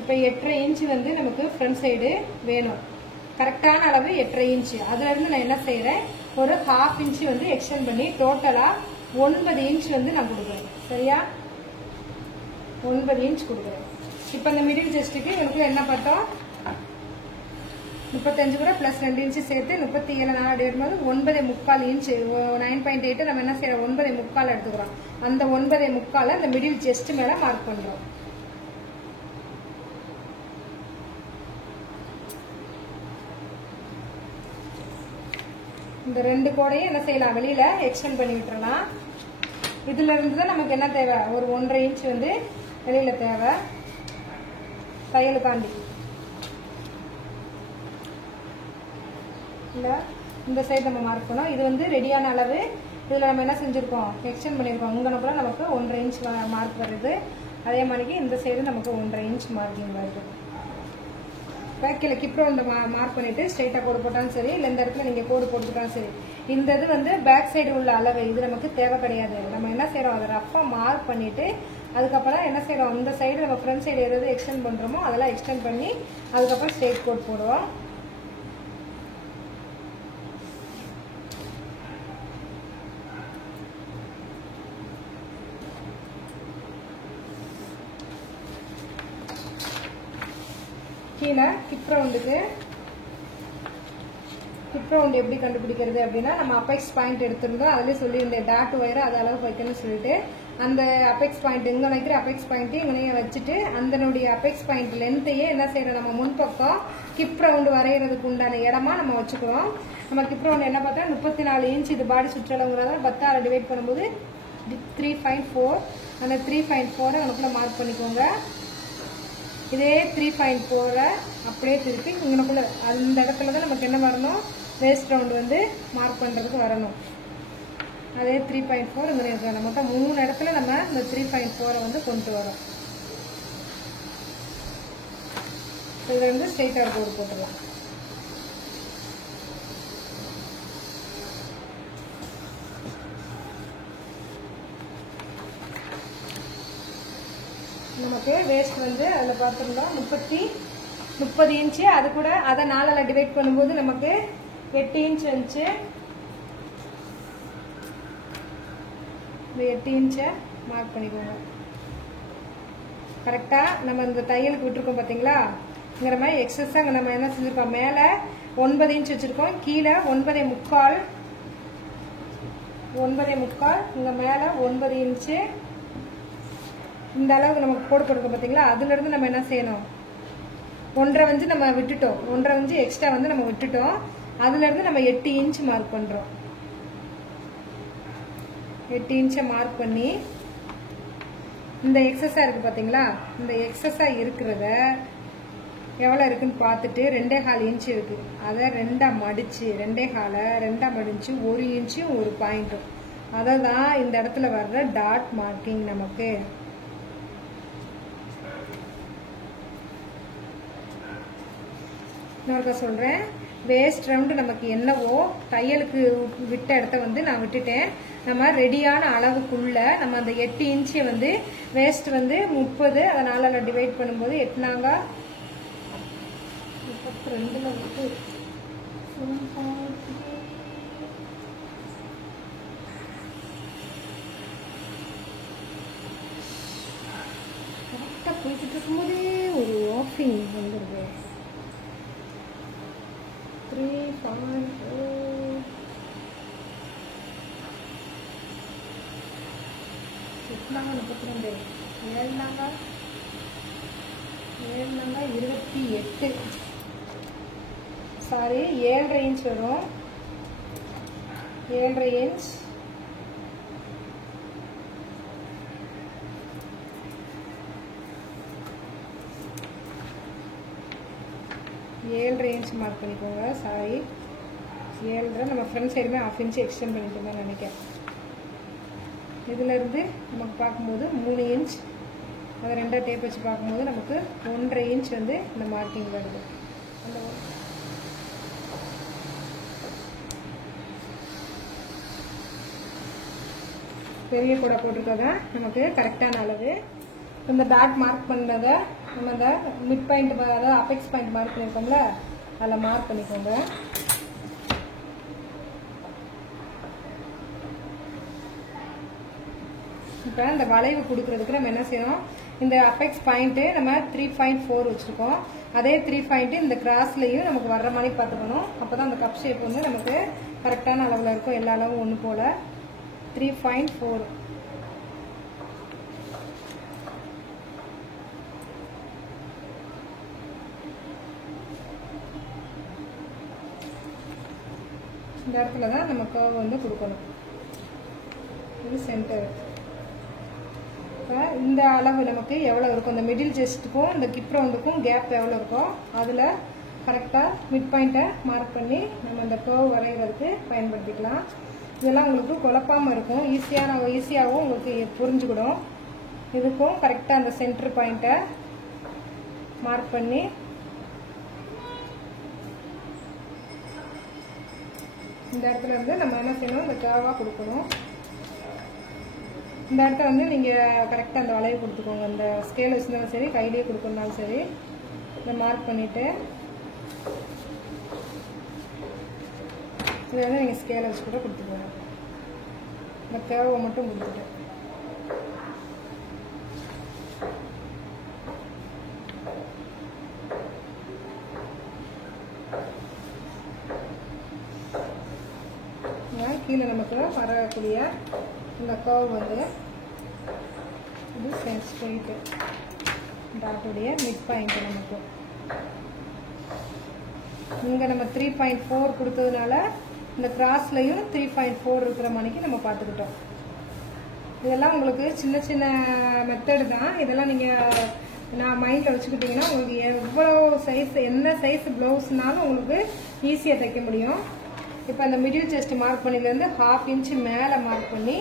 இப்ப 8.5 இன்ச்சு வந்து நமக்கு ஃப்ரண்ட் சைடு வேணும். கரெக்டான அளவு 8.5 இன்ச்சு. அதுல இருந்து நான் என்ன செய்யறேன், ஒரு 1/2 இன்ச்சு வந்து எக்ஸ்டெண்ட் பண்ணி டோட்டலா 9 இன்ச் வந்து நான் கொடுக்குறேன். சரியா, 9 இன்ச் கொடுக்குறேன். இப்ப இந்த மிடில் செஸ்டுக்கு எனக்கு என்ன பார்த்தோம், 35 கூட பிளஸ் 2 இன்ச்சு சேர்த்து 37 நாள் எடுக்கும்போது 9.25 இன்ச்சு 9.8 நம்ம என்ன செய்யறோம், 9.25 எடுத்துக்கிறோம். அந்த 9.25 அந்த மிடில் செஸ்ட் மேல மார்க் பண்றோம். இந்த 2 கோடையும் என்ன செய்யலாம், வெளியில எக்ஸ்டெண்ட் பண்ணி விட்டுறலாம். இதுல இருந்துதான் நமக்கு என்ன தேவை, ஒரு 1.5 இன்ச் வந்து வெளியில தேவை தையலுக்காண்டி. இந்த சைடு நம்ம மார்க் பண்ணோம். இது வந்து ரெடியான அளவு. இதுல நம்ம என்ன செஞ்சிருக்கோம், எக்ஸ்டெண்ட் பண்ணிருக்கோம். இங்கனப்புற நமக்கு 1.5 இன்ச் மார்க் வருது. அதே மாதிரி இந்த சைடு நமக்கு 1.5 இன்ச் மார்க்கிங் வருது. கீழே கிப் ரவுண்ட் மார்க் பண்ணிட்டு ஸ்ட்ரைட்டா கோடு போட்டாலும் சரி, இல்லை இந்த இடத்துல நீங்க கோடு போட்டுட்டாலும் சரி. இந்த இது வந்து பேக் சைடு உள்ள அளவு, இது நமக்கு தேவை கிடையாது. நம்ம என்ன செய்யறோம், அதை ரஃபா மார்க் பண்ணிட்டு அதுக்கப்புறம் என்ன செய்யறோம், இந்த சைடு நம்ம ஃப்ரண்ட் சைடு எதாவது எக்ஸ்டெண்ட் பண்றோமோ அதெல்லாம் எக்ஸ்டெண்ட் பண்ணி அதுக்கப்புறம் ஸ்ட்ரைட் கோட் போடுவோம். கீழே ஹிப் ரவுண்டுக்கு ஹிப் ரவுண்ட் எப்படி கண்டுபிடிக்கிறது அப்படின்னா, நம்ம அபெக்ஸ் பாயிண்ட் எடுத்திருந்தோம், அதுலேயே சொல்லியிருந்தேன் டாட் ஒயரை அது அளவு வைக்கணும்னு சொல்லிட்டு. அந்த அபெக்ஸ் பாயிண்ட் இங்கே வைக்கிற அபெக்ஸ் பாயிண்ட் இங்கே வச்சுட்டு அதனுடைய அபெக்ஸ் பாயிண்ட் லென்த்தையே என்ன செய்யறோம், நம்ம முன்பக்கம் ஹிப் ரவுண்டு வரைகிறதுக்கு உண்டான இடமா நம்ம வச்சுக்கிறோம். நம்ம ஹிப் ரவுண்ட் என்ன பார்த்தா 34 இன்ச் இது பாடி சுற்றளவுங்கிறத 10 டிவைட் பண்ணும்போது 3.4. அந்த 3.4 நமக்குள்ள மார்க் பண்ணிக்கோங்க. இதே 3.4 அப்படியே திருப்பி இங்கனக்குள்ள அந்த இடத்துல தான் நமக்கு என்ன வரணும், வேஸ்ட் ரவுண்ட் வந்து மார்க் பண்றதுக்கு வரணும். அதே 3.4 இங்க இருக்கு. மொத்தம் 3 இடத்துல நம்ம இந்த 3.4 வந்து கொண்டு வரோம். இதுல இருந்து ஸ்ட்ரைட்டா கோடு போட்டுடலாம். நமக்கு வேஸ்ட் வந்து அதுல பார்த்துருந்தோம் 30 இன்ச்சு. அது கூட அதை 4 டிவைட் பண்ணும்போது நமக்கு 8 இன்ச் வந்துச்சு. 8 இன்ச்சை மார்க் பண்ணிக்கோங்க. கரெக்டா நம்ம இந்த தையலுக்கு விட்டுருக்கோம் பாத்தீங்களா, இங்கிற மாதிரி எக்ஸஸா நம்ம என்ன செஞ்சிருக்கோம், மேல 9 இன்ச் வச்சிருக்கோம், கீழே 9.25, இங்க மேல 9 இன்ச்சு. இந்த அளவுக்கு நமக்கு கோடு போட்டுருக்கோம் பாத்தீங்களா, அதுல இருந்து நம்ம என்ன செய்யணும், 1.5 வந்து நம்ம விட்டுட்டோம், 1.5 வந்து எக்ஸ்ட்ரா வந்து நம்ம விட்டுட்டோம். அதுல இருந்து நம்ம 8 இன்ச் மார்க் பண்றோம். 8 இன்ச்சை மார்க் பண்ணி இந்த எக்ஸஸா இருக்கு பாத்தீங்களா, இந்த எக்ஸஸா இருக்கிறத எவ்வளவு இருக்குன்னு பார்த்துட்டு 2.25 இன்ச் இருக்கு, அதை 2 மடிச்சு 2.25 மடிச்சு 1 இன்ச்சும் 1 பாயிண்ட்டும், அதை தான் இந்த இடத்துல வர்ற டாட் மார்க்கிங். நமக்கு நான் சொல்றேன், வேஸ்ட் ரவுண்டு நமக்கு என்னவோ தையலுக்கு விட்ட இடத்த வந்து நான் விட்டுட்டேன். நம்ம ரெடியான அளவுக்குள்ள நம்ம அந்த 8 இன்ச்சை வந்து வேஸ்ட் வந்து 30, அதை 4 டிவைட் பண்ணும்போது 8 32 வந்து கரெக்டா போய்கிட்டு இருக்கும்போதே ஒரு ஆஃபிங் வந்துருது. 3.4 32 28 சாரி 7.5 இன்ச் வரும். 7.5 இன்ச். இன்ச் மார்க் பண்ணிக்கோங்க. சாரி 7.5, நம்ம ஃப்ரண்ட் சைடுமே 1/2 இன்ச் எக்ஸ்டெண்ட் பண்ணிட்டு நினைக்கிறேன். இதுல இருந்து நமக்கு பார்க்கும்போது 3 இன்ச், அதை 2 டேப் வச்சு பார்க்கும்போது நமக்கு 1.5 இன்ச் வந்து இந்த மார்க்கிங் வருது. அந்த பெரிய கூட போட்டிருக்கத நமக்கு கரெக்டான அளவு. இந்த டாட் மார்க் பண்ணதை நம்ம இந்த மிட் பாயிண்ட், அதாவது அபெக்ஸ் பாயிண்ட் மார்க் பண்ணிருக்கோம்ல, அதில் மார்க் பண்ணிக்கோங்க. இப்போ இந்த வளைவு கொடுக்கறதுக்கு நம்ம என்ன செய்யணும், இந்த அபெக்ஸ் பாயிண்ட் நம்ம 3.4 வச்சிருக்கோம், அதே 3 பாயிண்ட் இந்த கிராஸ்லயும் நமக்கு வர்ற மாதிரி பார்த்துக்கணும். அப்பதான் அந்த கப் ஷேப் வந்து நமக்கு கரெக்டான அளவில் இருக்கும், எல்லா அளவும் ஒன்று போல. 3.4 இந்த இடத்துல தான் நம்ம கர்வ் வந்து கொடுக்கணும். இது சென்டர். இந்த அளவு நமக்கு எவ்வளவு இருக்கும், இந்த மிடில் செஸ்ட்டுக்கும் இந்த கிப் ரவுண்டுக்கும் கேப் எவ்வளவு இருக்கும், அதுல கரெக்டா மிட் பாயிண்ட்டை மார்க் பண்ணி நம்ம இந்த கர்வ் வரைகிறதுக்கு பயன்படுத்திக்கலாம். இதெல்லாம் உங்களுக்கு குழப்பாம இருக்கும், ஈஸியாகவும் உங்களுக்கு புரிஞ்சுக்கிடும். இதுக்கும் கரெக்டா அந்த சென்டர் பாயிண்ட்டை மார்க் பண்ணி இந்த இடத்துல இருந்து நம்ம என்ன செய்யணும், இந்த கேர்வாக கொடுக்கணும். இந்த இடத்த வந்து நீங்கள் கரெக்டாக அந்த வளைவு கொடுத்துக்கோங்க. இந்த ஸ்கேல் வச்சுருந்தாலும் சரி, கையிலேயே கொடுக்கறனாலும் சரி, இதை மார்க் பண்ணிவிட்டு இதை வந்து நீங்கள் ஸ்கேலை வச்சு கூட கொடுத்துக்கோங்க. இந்த கேர்வை மட்டும் கொடுத்துட்டு கீழே நமக்கு வரக்கூடிய இந்த கர்வ் வந்து இது ஸ்ட்ரெயிட்டு டாட்டுடைய மிட் பாயிண்ட். நமக்கு இங்கே நம்ம 3.4 கொடுத்ததுனால இந்த கிராஸ்லையும் 3.4 இருக்கிற மணிக்கு நம்ம பார்த்துக்கிட்டோம். இதெல்லாம் உங்களுக்கு சின்ன சின்ன மெத்தடு தான். இதெல்லாம் நீங்கள் நான் மைண்டில் வச்சுக்கிட்டிங்கன்னா உங்களுக்கு எவ்வளோ சைஸ், என்ன சைஸ் ப்ளவுஸ்னாலும் உங்களுக்கு ஈஸியாக தைக்க முடியும். இப்போ அந்த மிடில் செஸ்ட் மார்க் பண்ணிலேருந்து 1/2 இன்ச்சு மேலே மார்க் பண்ணி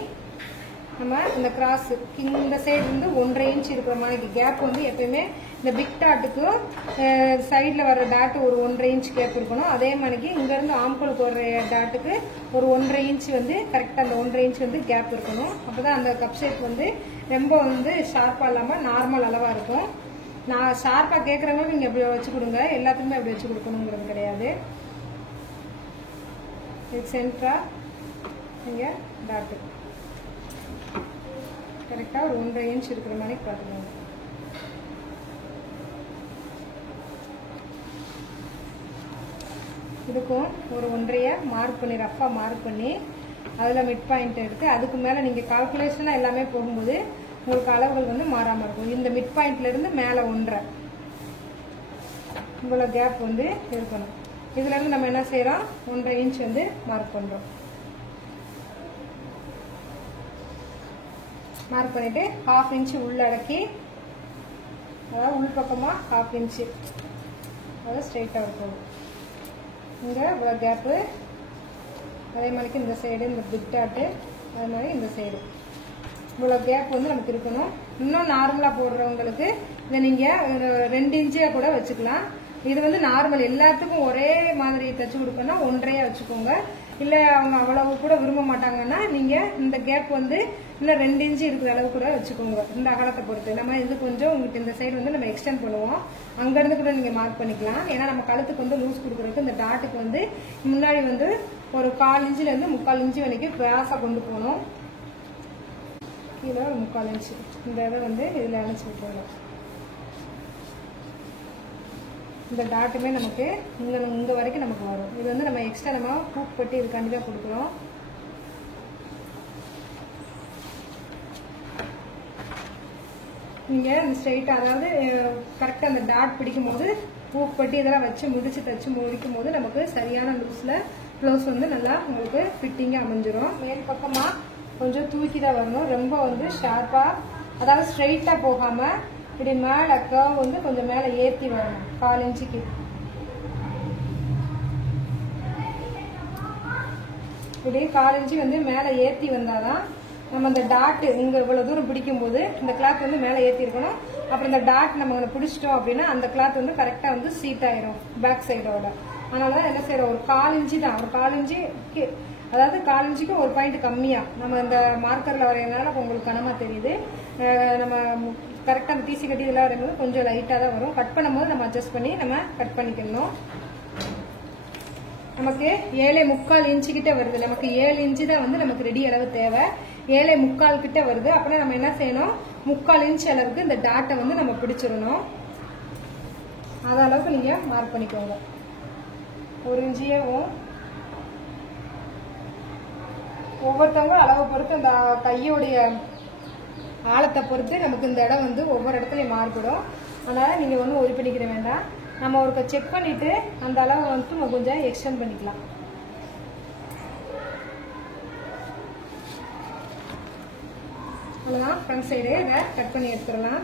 நம்ம இந்த கிராஸ் இந்த சைடு வந்து 1.5 இன்ச் இருக்கிற மாதிரி கேப் வந்து எப்பயுமே இந்த பிக் டாட்டுக்கும் சைடில் வர்ற டாட்டு ஒரு 1.5 இன்ச் கேப் இருக்கணும். அதே மாதிரிக்கு இங்கேருந்து ஆம்கோலுக்கு வர்ற டாட்டுக்கு ஒரு 1.5 இன்ச் வந்து கரெக்டாக அந்த 1.5 இன்ச் வந்து கேப் இருக்கணும். அப்போ தான் அந்த கப் ஷேப் வந்து ரொம்ப வந்து ஷார்ப்பாக இல்லாமல் நார்மல் அளவாக இருக்கும். நான் ஷார்ப்பாக கேட்குறவங்களும் நீங்கள் எப்படி வச்சு கொடுங்க, எல்லாத்துக்குமே அப்படி வச்சு கொடுக்கணுங்கிறது கிடையாது. இது சென்டரா இங்கே டாட்டு கரெக்டாக ஒரு 1.5 இன்ச் இருக்கிற மாதிரி பார்த்துக்கோங்க. இதுக்கும் ஒரு 1.5 மார்க் பண்ணி ரஃபாக மார்க் பண்ணி அதில் மிட் பாயிண்ட் எடுத்து அதுக்கு மேலே நீங்கள் கால்குலேஷனாக எல்லாமே போகும்போது உங்களுக்கு அளவுகள் வந்து மாறாமல் இருக்கும். இந்த மிட் பாயிண்ட்லேருந்து மேலே 1.5 இவ்வளோ கேப் வந்து இருக்கணும். இதுலேருந்து நம்ம என்ன செய்கிறோம், 1.5 இன்ச் வந்து மார்க் பண்ணுறோம். மார்க் பண்ணிவிட்டு 1/2 இன்ச்சு உள்ளடக்கி, அதாவது உள்பக்கமாக 1/2 இன்ச்சு அதாவது ஸ்ட்ரெயிட்டாக இருக்கும். இங்கே இவ்வளோ கேப்பு, அதே மாதிரிக்கு இந்த சைடு இந்த பிக் டாட்டு, அதே மாதிரி இந்த சைடு இவ்வளோ கேப் வந்து நமக்கு இருக்கணும். இன்னும் நார்மலாக போடுறவங்களுக்கு இதை நீங்கள் 2 இன்ச்சியாக கூட வச்சுக்கலாம். இது வந்து நார்மல் எல்லாத்துக்கும் ஒரே மாதிரி தைச்சு கொடுக்கணும்னா 1.5 வச்சுக்கோங்க. இல்லை அவங்க அவ்வளவு கூட விரும்ப மாட்டாங்கன்னா நீங்கள் இந்த கேப் வந்து இன்னும் 2 இன்ச்சு இருக்கிற அளவு கூட வச்சுக்கோங்க. இந்த அகலத்தை பொறுத்து நம்ம இது கொஞ்சம் உங்களுக்கு இந்த சைடு வந்து நம்ம எக்ஸ்டெண்ட் பண்ணுவோம், அங்கேருந்து கூட நீங்கள் மார்க் பண்ணிக்கலாம். ஏன்னா நம்ம கழுத்துக்கு வந்து லூஸ் கொடுக்குறதுக்கு இந்த டாட்டுக்கு வந்து முன்னாடி வந்து ஒரு 1/4 இன்ச்சிலேருந்து 3/4 இன்ச்சு வரைக்கும் கிராஸாக கொண்டு போகணும். கீழே ஒரு 3/4 இன்ச்சு இந்த இதை வந்து இதில் அணைச்சி விட்டுறோம். இந்த டாட்டுமே நமக்கு இங்கே வரைக்கும் நமக்கு வரும். இது வந்து நம்ம எக்ஸ்ட்ரா நம்ம ஹூக் பட்டி இதுக்காண்டி தான் கொடுக்குறோம். நீங்கள் இந்த ஸ்ட்ரெயிட்டாக அதாவது கரெக்டாக அந்த டாட் பிடிக்கும் போது ஹூக் பட்டி இதெல்லாம் வச்சு முடிச்சு தைச்சு முடிக்கும் போது நமக்கு சரியான லூஸில் ப்ளவுஸ் வந்து நல்லா உங்களுக்கு ஃபிட்டிங்காக அமைஞ்சிரும். மேல் பக்கமாக கொஞ்சம் தூக்கி தான் வரணும், ரொம்ப வந்து ஷார்ப்பாக அதாவது ஸ்ட்ரெயிட்டாக போகாமல் இப்படி மேலே கர்வ் வந்து கொஞ்சம் மேலே ஏற்றி வரணும் 1/4 இன்ச்சுக்கு. இப்படி 1/4 இன்ச்சு வந்து மேலே ஏற்றி வந்தாதான் நம்ம இந்த டாட்டு இங்கே இவ்வளோ தூரம் பிடிக்கும் போது இந்த கிளாத் வந்து மேலே ஏற்றி இருக்கணும். அப்புறம் இந்த டாட் நம்ம பிடிச்சிட்டோம் அப்படின்னா அந்த கிளாத் வந்து கரெக்டாக வந்து சீட் ஆயிரும் பேக் சைடோட. அதனால தான் என்ன செய்யறோம், ஒரு 1/4 இன்ச்சு தான், ஒரு 1/4 இன்ச்சுக்கு அதாவது 1/4 இன்ச்சுக்கு ஒரு பாயிண்ட் கம்மியாக நம்ம இந்த மார்க்கரில் வரையறதுனால உங்களுக்கு கனமாக தெரியுது. நம்ம கரெக்டாக அந்த தீசி கட்டி இதெல்லாம் வரும்போது கொஞ்சம் லைட்டாக தான் வரும். கட் பண்ணும்போது நம்ம அட்ஜஸ்ட் பண்ணி நம்ம கட் பண்ணிக்கணும். நமக்கு 7.25 இன்ச்சு கிட்ட வருது. நமக்கு 7 இன்ச்சு தான் வந்து நமக்கு ரெடி அளவு தேவை. 7.25 கிட்ட வருது. அப்படின்னா நம்ம என்ன செய்யணும், 3/4 இன்ச்சு அளவுக்கு இந்த டாட்டை வந்து நம்ம பிடிச்சிடணும். அது அளவுக்கு நீங்க மார்க் பண்ணிக்கோங்க. 1 இன்ச்சியும் ஒவ்வொருத்தவங்க அளவை பொறுத்து அந்த கையோடைய ஆழத்தை பொறுத்து நமக்கு இந்த இடம் வந்து ஒவ்வொரு இடத்துலையும் மாறுபடும். அதனால நீங்க ஒன்றும் ஒரி பண்ணிக்கிற வேண்டாம். நம்ம ஒரு செக் பண்ணிட்டு அந்த அளவை வந்து நம்ம கொஞ்சம் எக்ஸ்டெண்ட் பண்ணிக்கலாம். அவ்வளோதான், ஃப்ரண்ட் சைடு இதை கட் பண்ணி எடுத்துடலாம்.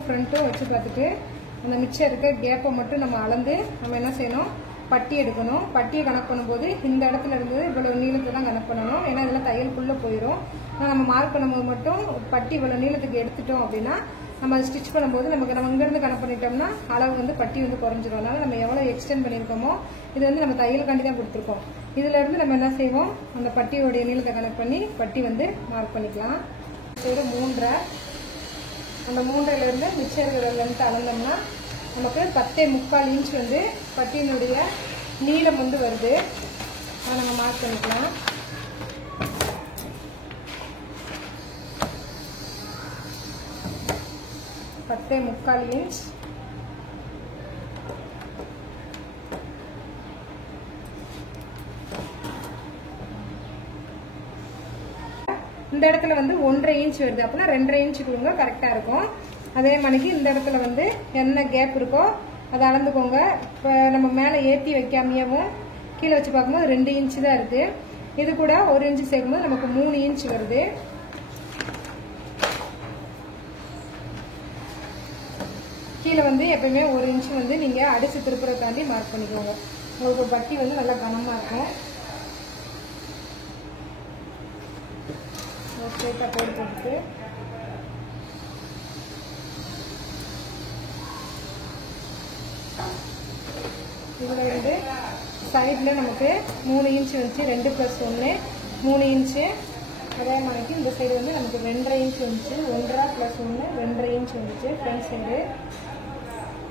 ஃப்ரண்ட்டும் வச்சு பார்த்துட்டு அந்த மிச்சம் இருக்க கேப்பை மட்டும் நம்ம அளந்து நம்ம என்ன செய்யணும், பட்டி எடுக்கணும். பட்டியை கணக்கு பண்ணும்போது இந்த இடத்துல இருந்து இவ்வளவு நீளத்தை தான் கணக்கு பண்ணணும். ஏன்னா இதெல்லாம் தையலுக்குள்ள போயிடும். நம்ம மார்க் பண்ணும்போது மட்டும் பட்டி இவ்வளவு நீளத்துக்கு எடுத்துட்டோம் அப்படின்னா நம்ம ஸ்டிச் பண்ணும்போது நம்ம இங்கிருந்து கணக்கு பண்ணிட்டோம்னா அளவு வந்து பட்டி வந்து குறைஞ்சிரும். அதனால நம்ம எவ்வளவு எக்ஸ்டெண்ட் பண்ணியிருக்கோமோ இது வந்து நம்ம தையலுக்காண்டி தான் கொடுத்துருக்கோம். இதுல இருந்து நம்ம என்ன செய்வோம், அந்த பட்டியோடைய நீளத்தை கணக்கு பண்ணி பட்டி வந்து மார்க் பண்ணிக்கலாம். ஒரு 3.5 அந்த 3.5 இருந்து மிச்சம் இருக்கிற லென்த் அளந்தோம்னா நமக்கு 10.75 இன்ச் வந்து பட்டியினுடைய நீளம் வந்து வருது. அதை நம்ம மார்க் பண்ணிக்கலாம். பத்தே 3/4 இன்ச். இந்த இடத்துல வந்து 1.5 இன்ச் வருது. அப்படின்னா 2.5 இன்ச் கொடுங்க, கரெக்டா இருக்கும். அதே மாதிரிக்கு இந்த இடத்துல வந்து என்ன கேப் இருக்கோ அதை அளந்துக்கோங்க. இப்போ நம்ம மேலே ஏற்றி வைக்காமையவும் கீழே வச்சு பார்க்கும்போது 2 இன்ச் தான் இருக்கு. இது கூட 1 இன்ச் சேர்க்கும்போது நமக்கு 3 இன்ச் வருது. கீழே வந்து எப்பயுமே 1 இன்ச் வந்து நீங்க அடிச்சு திருப்புற தாண்டி மார்க் பண்ணிக்கோங்க. உங்களுக்கு பட்டி வந்து நல்லா கனமா இருக்கும். ஸ்ட்ரைட்டா போட்டு இதுல இருந்து சைட்ல நமக்கு 3 இன்ச் வந்துச்சு. 2 + 1 3 இன்ச். அதே மாதிரி இந்த சைடு வந்து நமக்கு 2.5 இன்ச் வந்துச்சு. 1.5 + 1 2.5 இன்ச் வந்துச்சு ஃப்ரண்ட் சைடு.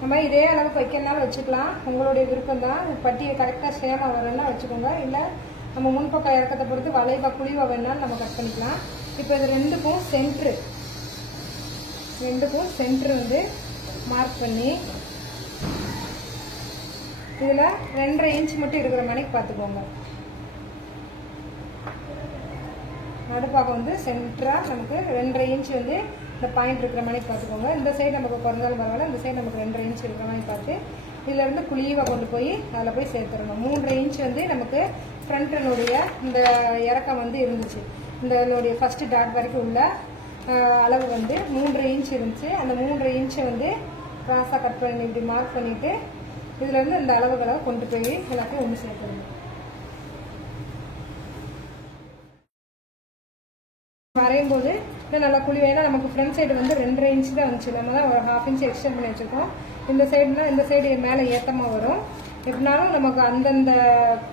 நம்ம இதே அளவுக்கு வைக்கிறனாலும் வச்சுக்கலாம், உங்களுடைய விருப்பம் தான். பட்டியை கரெக்டா சேமா வரணும்னா வச்சுக்கோங்க. இல்ல நம்ம முன்பக்கம் இறக்கத்தை பொறுத்து வளைவா குழிவா வேணாலும் நம்ம கட் பண்ணிக்கலாம். இப்போ இது ரெண்டுக்கும் சென்டர் வந்து மார்க் பண்ணி இதுல 2.5 இன்ச் மட்டும் இருக்கிற மாதிரி பார்த்துக்கோங்க. நடுப்பாகம் வந்து சென்டரா நமக்கு 2.5 இன்ச் வந்து இந்த பாயிண்ட் இருக்கிற மாதிரி பார்த்துக்கோங்க. இந்த சைடு நமக்கு குறைஞ்சாலும் பரவாயில்ல, இந்த சைடு நமக்கு 2.5 இன்ச் இருக்கிற மாதிரி பார்த்து இதுல இருந்து குழிவா கொண்டு போய் அதில் போய் சேர்த்துடணும். 3.5 இன்ச் வந்து நமக்கு ஃப்ரண்ட்னுடைய இந்த இறக்கம் வந்து இருந்துச்சு. இந்த ஃபர்ஸ்ட் டாட் வரைக்கும் உள்ள அளவு வந்து 3.5 இன்ச் இருந்துச்சு. அந்த 3.5 இன்ச்சை வந்து கிராஸா கட் பண்ணி இப்படி மார்க் பண்ணிட்டு இதுல இருந்து இந்த அளவுகளை கொண்டு போய் எல்லாத்தையும் ஒன்று சேர்த்துடணும். வரையும் போது நல்லா குழி, ஏன்னா நமக்கு ஃப்ரண்ட் சைடு வந்து 2.5 இன்ச் தான் வந்துச்சு. நம்ம தான் ஒரு 1/2 இன்ச் எக்ஸ்டெண்ட் பண்ணி வச்சிருக்கோம். இந்த சைடுனா இந்த சைடு மேலே ஏத்தமா வரும். எப்படினாலும் நமக்கு அந்தந்த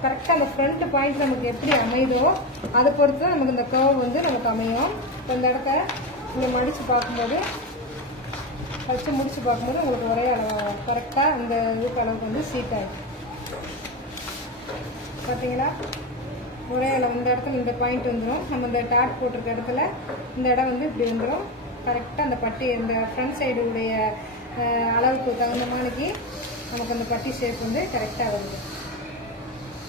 கரெக்டா அந்த ஃப்ரண்ட் பாயிண்ட் நமக்கு எப்படி அமைதோ அதை பொறுத்து தான் நமக்கு இந்த கர்வ் வந்து நமக்கு அமையும். இப்போ இந்த இடத்த இங்க மடிச்சு பார்க்கும்போது வச்சு முடிச்சு பார்க்கும்போது உங்களுக்கு ஒரே அளவு கரெக்டா அந்த இதுக்கு அளவுக்கு வந்து சீட் ஆயிடும். பார்த்தீங்களா, ஒரே அளவு. இந்த இடத்துல இந்த பாயிண்ட் வந்துடும். நம்ம இந்த டாட் போட்டிருக்க இடத்துல இந்த இடம் வந்து இப்படி வந்துடும். கரெக்டா அந்த பட்டி இந்த ஃப்ரண்ட் சைடு உடைய அளவுக்கு தகுந்த மாதிரிக்கு நமக்கு அந்த பட்டி ஷேப் வந்து கரெக்டா வருது.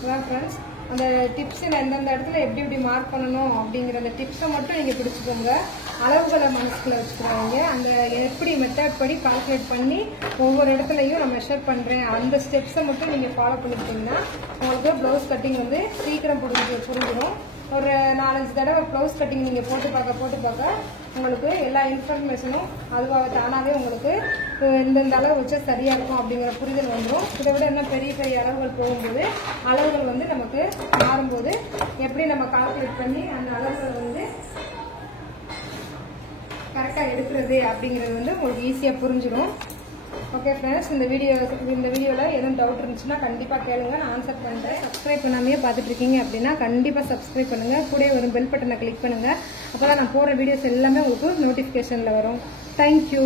அதான் ஃப்ரெண்ட்ஸ், அந்த டிப்ஸ் எந்தெந்த இடத்துல எப்படி எப்படி மார்க் பண்ணணும் அப்படிங்கிற அந்த டிப்ஸை மட்டும் நீங்க பிடிச்சுக்கோங்க. அளவுகளை மனசுக்குள்ள வச்சுக்கிறாங்க. அந்த எப்படி மெத்தட் படி கால்குலேட் பண்ணி ஒவ்வொரு இடத்துலையும் நான் மெஷர் பண்றேன் அந்த ஸ்டெப்ஸை மட்டும் நீங்க ஃபாலோ பண்ணிக்கிட்டீங்கன்னா உங்களுக்கு பிளவுஸ் கட்டிங் வந்து சீக்கிரம் புரிஞ்சிடும். ஒரு 4-5 தடவை பிளவுஸ் கட்டிங் நீங்க போட்டு பார்க்க உங்களுக்கு எல்லா இன்ஃபர்மேஷனும் அதுவாக தானாவே உங்களுக்கு இந்த அளவு வச்சா சரியா இருக்கும் அப்படிங்கிற புரிதல் வந்துடும். இதை விட இன்னும் பெரிய பெரிய அளவுகள் போகும்போது அளவுகள் வந்து நமக்கு மாறும்போது எப்படி நம்ம கால்குலேட் பண்ணி அந்த அளவுகளை வந்து கரெக்டா எடுக்கிறது அப்படிங்கிறது வந்து உங்களுக்கு ஈஸியா புரிஞ்சிடும். ஓகே ஃப்ரெண்ட்ஸ், இந்த வீடியோல எதுவும் டவுட் இருந்துச்சுன்னா கண்டிப்பா கேளுங்க, நான் ஆன்சர் பண்றேன். சப்ஸ்கிரைப் பண்ணாமே பார்த்துட்டு இருக்கீங்க அப்படின்னா கண்டிப்பா சப்ஸ்கிரைப் பண்ணுங்க. கூட ஒரு பெல் பட்டனை கிளிக் பண்ணுங்க. அப்பதான் நான் போற வீடியோஸ் எல்லாமே உங்களுக்கு நோட்டிபிகேஷன்ல வரும். தேங்க்யூ.